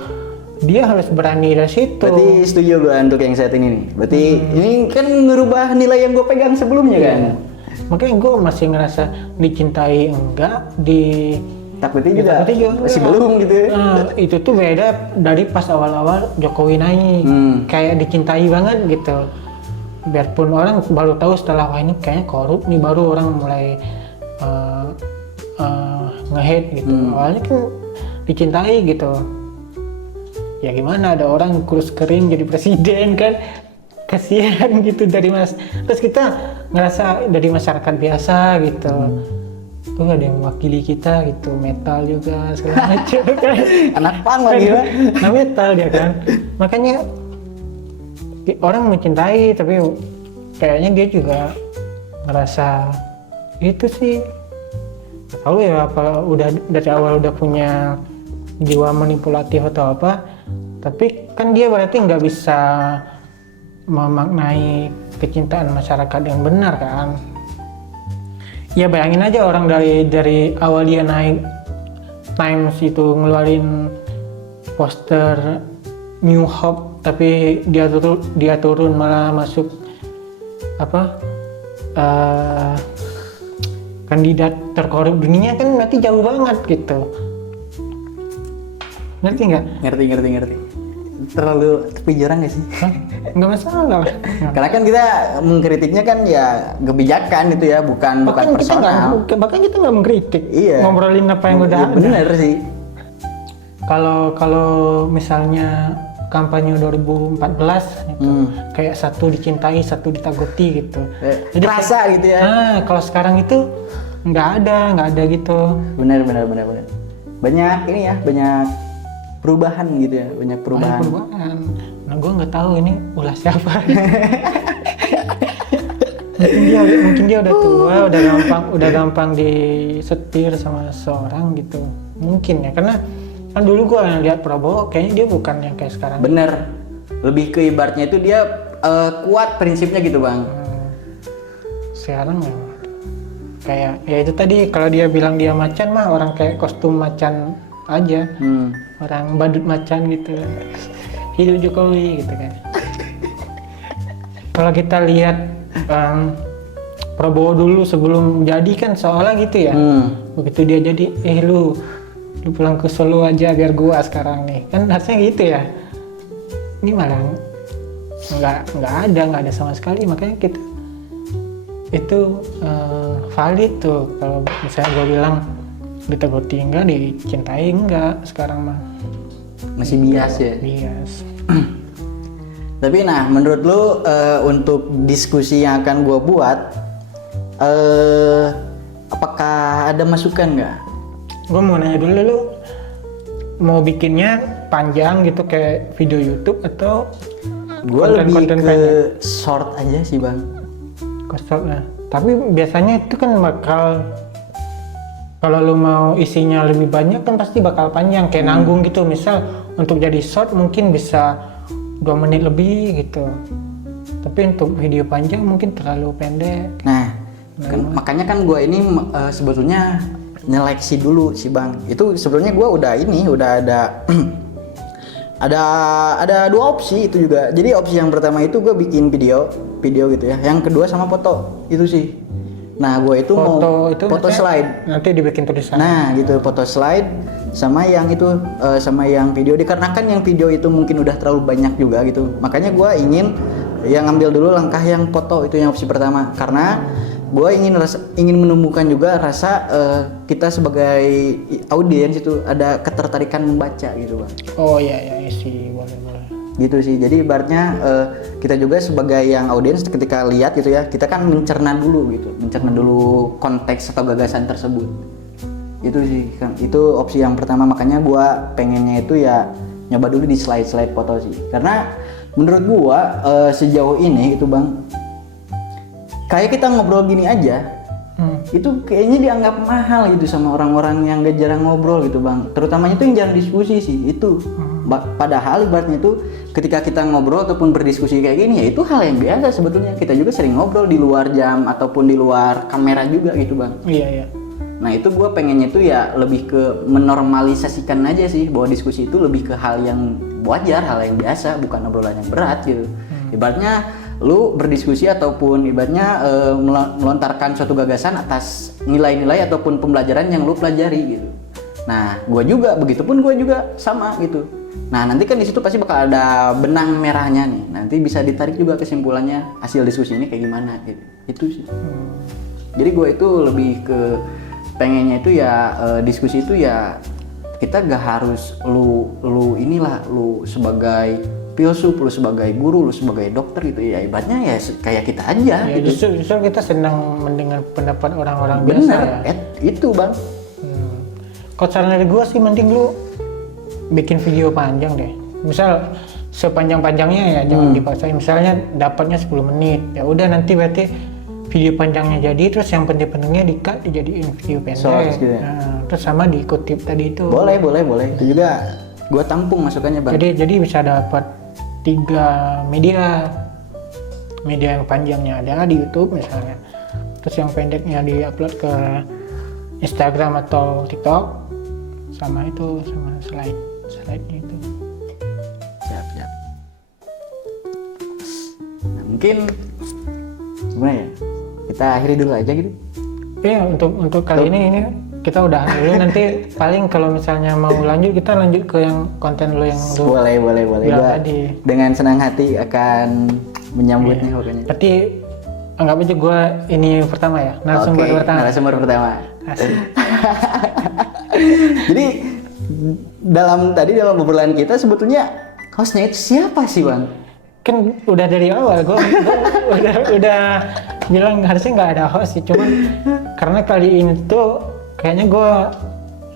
dia harus berani dari situ. Berarti setuju gue untuk yang saat ini nih. Berarti ini kan ngerubah nilai yang gue pegang sebelumnya kan? Makanya gue masih ngerasa dicintai enggak, takutnya juga masih belum gitu ya. Itu tuh beda dari pas awal-awal Jokowi naik. Kayak dicintai banget gitu. Biarpun orang baru tahu setelah wah ini kayaknya korup nih, baru orang mulai nge-hate gitu. Awalnya kan dicintai gitu. Ya gimana, ada orang kurus kering jadi presiden kan. Kasihan gitu dari terus kita ngerasa dari masyarakat biasa gitu. Tuh ada yang mewakili kita gitu, metal juga segala macam kan. Anak pang lagi lah. Nah metal dia kan. Makanya orang mencintai, tapi kayaknya dia juga ngerasa itu sih. Gak tahu ya apa udah dari awal udah punya jiwa manipulatif atau apa. Tapi kan dia berarti nggak bisa memaknai kecintaan masyarakat yang benar kan. Ya bayangin aja orang dari awal dia naik Times itu ngeluarin poster New Hope, tapi dia turun malah masuk kandidat terkorup dunia, kan nanti jauh banget gitu. Ngerti nggak? Ngerti. Terlalu tepi jurang nggak sih? Nggak masalah. Karena kan kita mengkritiknya kan ya kebijakan itu ya, bukan personal. Bahkan kita nggak mengkritik. Iya. Ngobrolin apa yang udah ada. Bener sih. Kalau misalnya kampanye 2014 gitu, kayak satu dicintai, satu ditakuti gitu. Jadi kerasa gitu ya. Kalau sekarang itu nggak ada gitu. Bener. Banyak ini ya, banyak perubahan gitu ya, banyak perubahan. Nah gue nggak tahu ini ulah siapa. mungkin dia udah tua, udah gampang disetir sama seorang gitu. Mungkin ya, karena kan dulu gue lihat Prabowo kayaknya dia bukan yang kayak sekarang. Bener, lebih ke ibaratnya itu dia kuat prinsipnya gitu bang. Sekarang ya kayak ya itu tadi, kalau dia bilang dia macan mah orang kayak kostum macan aja. orang badut macan gitu, hidup Jokowi gitu kan. Kalau kita lihat Prabowo dulu sebelum jadi kan seolah gitu ya, begitu dia jadi lu pulang ke Solo aja biar gua sekarang nih, kan harusnya gitu ya. Ini malah nggak ada sama sekali, makanya kita itu valid tuh kalau misalnya gue bilang diteguti enggak, dicintai enggak, sekarang mah masih bias ya. bias. Tapi nah, menurut lu untuk diskusi yang akan gue buat, apakah ada masukan nggak? Gue mau nanya dulu, lu mau bikinnya panjang gitu kayak video YouTube atau Gue lebih konten-konten ke pendek? short aja sih bang. Kosong ya. Tapi biasanya itu kan bakal, kalau lu mau isinya lebih banyak kan pasti bakal panjang kayak nanggung gitu. Misal untuk jadi short mungkin bisa 2 menit lebih gitu. Tapi untuk video panjang mungkin terlalu pendek. Nah, makanya kan gue ini sebetulnya nyeleksi dulu sih bang. Itu sebetulnya gue udah ada ada 2 opsi itu juga. Jadi opsi yang pertama itu gue bikin video gitu ya. Yang kedua sama foto itu sih. Nah gue itu foto slide. Nanti dibikin tulisan. Nah gitu, foto slide sama yang itu sama yang video. Dikarenakan yang video itu mungkin udah terlalu banyak juga gitu. Makanya gue ingin yang ngambil dulu langkah yang foto, itu yang opsi pertama. Karena gue ingin menumbuhkan juga rasa kita sebagai audiens itu ada ketertarikan membaca gitu bang. Oh iya sih, boleh. Gitu sih. Jadi ibaratnya kita juga sebagai yang audiens ketika lihat gitu ya, kita kan mencerna dulu konteks atau gagasan tersebut. Itu sih kan, itu opsi yang pertama. Makanya gue pengennya itu ya nyoba dulu di slide foto sih. Karena menurut gue sejauh ini itu bang, kayak kita ngobrol gini aja, itu kayaknya dianggap mahal gitu sama orang-orang yang gak jarang ngobrol gitu bang. Terutamanya itu yang jarang diskusi sih itu. Padahal ibaratnya itu ketika kita ngobrol ataupun berdiskusi kayak gini ya itu hal yang biasa sebetulnya. Kita juga sering ngobrol di luar jam ataupun di luar kamera juga gitu bang. Iya. Nah itu gue pengennya itu ya lebih ke menormalisasikan aja sih, bahwa diskusi itu lebih ke hal yang wajar, hal yang biasa, bukan obrolan yang berat gitu. Ibaratnya lu berdiskusi ataupun ibaratnya melontarkan suatu gagasan atas nilai-nilai ataupun pembelajaran yang lu pelajari gitu. Nah, gue juga begitupun, gue juga sama gitu. Nah, nanti kan di situ pasti bakal ada benang merahnya nih. Nanti bisa ditarik juga kesimpulannya hasil diskusi ini kayak gimana gitu. Itu sih. Jadi gue itu lebih ke pengennya itu ya diskusi itu ya kita gak harus lu sebagai filsuf, lu sebagai guru, lu sebagai dokter gitu ya, ibaratnya ya kayak kita aja ya, gitu. Justru kita senang mendengar pendapat orang-orang biasa ya. Itu bang. Kalau saran dari gue sih mending lu bikin video panjang deh. Misal sepanjang-panjangnya ya, jangan dipaksain. Misalnya dapatnya 10 menit, ya udah nanti berarti video panjangnya jadi, terus yang penting-pentingnya di-cut dijadiin video pendek. Gitu ya? Nah, terus sama dikutip tadi itu. Boleh. Itu juga gue tampung masukannya bang. Jadi bisa dapat 3 media yang panjangnya ada di YouTube misalnya, terus yang pendeknya diupload ke Instagram atau TikTok, sama slide-nya itu. Siap. Nah, mungkin gimana ya, kita akhiri dulu aja gitu. Iya, untuk kali ini kita udah dulu. Nanti paling kalau misalnya mau lanjut, kita lanjut ke yang konten lo yang lu boleh. Gua tadi. Dengan senang hati akan menyambutnya pokoknya. Berarti anggap aja gue ini pertama ya, narasumber pertama. Asik. Jadi dalam obrolan kita sebetulnya hostnya itu siapa sih bang? Kan udah dari awal gue udah bilang harusnya nggak ada host sih, cuman karena kali ini tuh kayaknya gue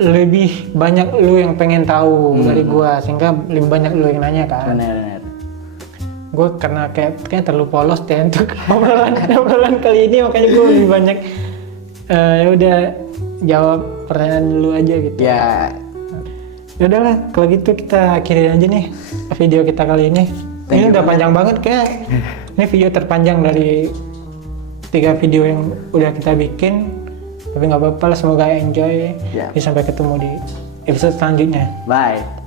lebih banyak lu yang pengen tahu dari gue, sehingga lebih banyak lu yang nanya kan. Benar. Gue karena kayak terlalu polos deh untuk obrolan kali ini, makanya gue lebih banyak ya udah jawab pertanyaan dulu aja gitu. Ya udahlah, kalau gitu kita akhirin aja nih video kita kali ini. Ini udah panjang banget, kayak ini video terpanjang dari 3 video yang udah kita bikin, tapi nggak apa-apa lah, semoga enjoy. Sampai ketemu di episode selanjutnya. Bye.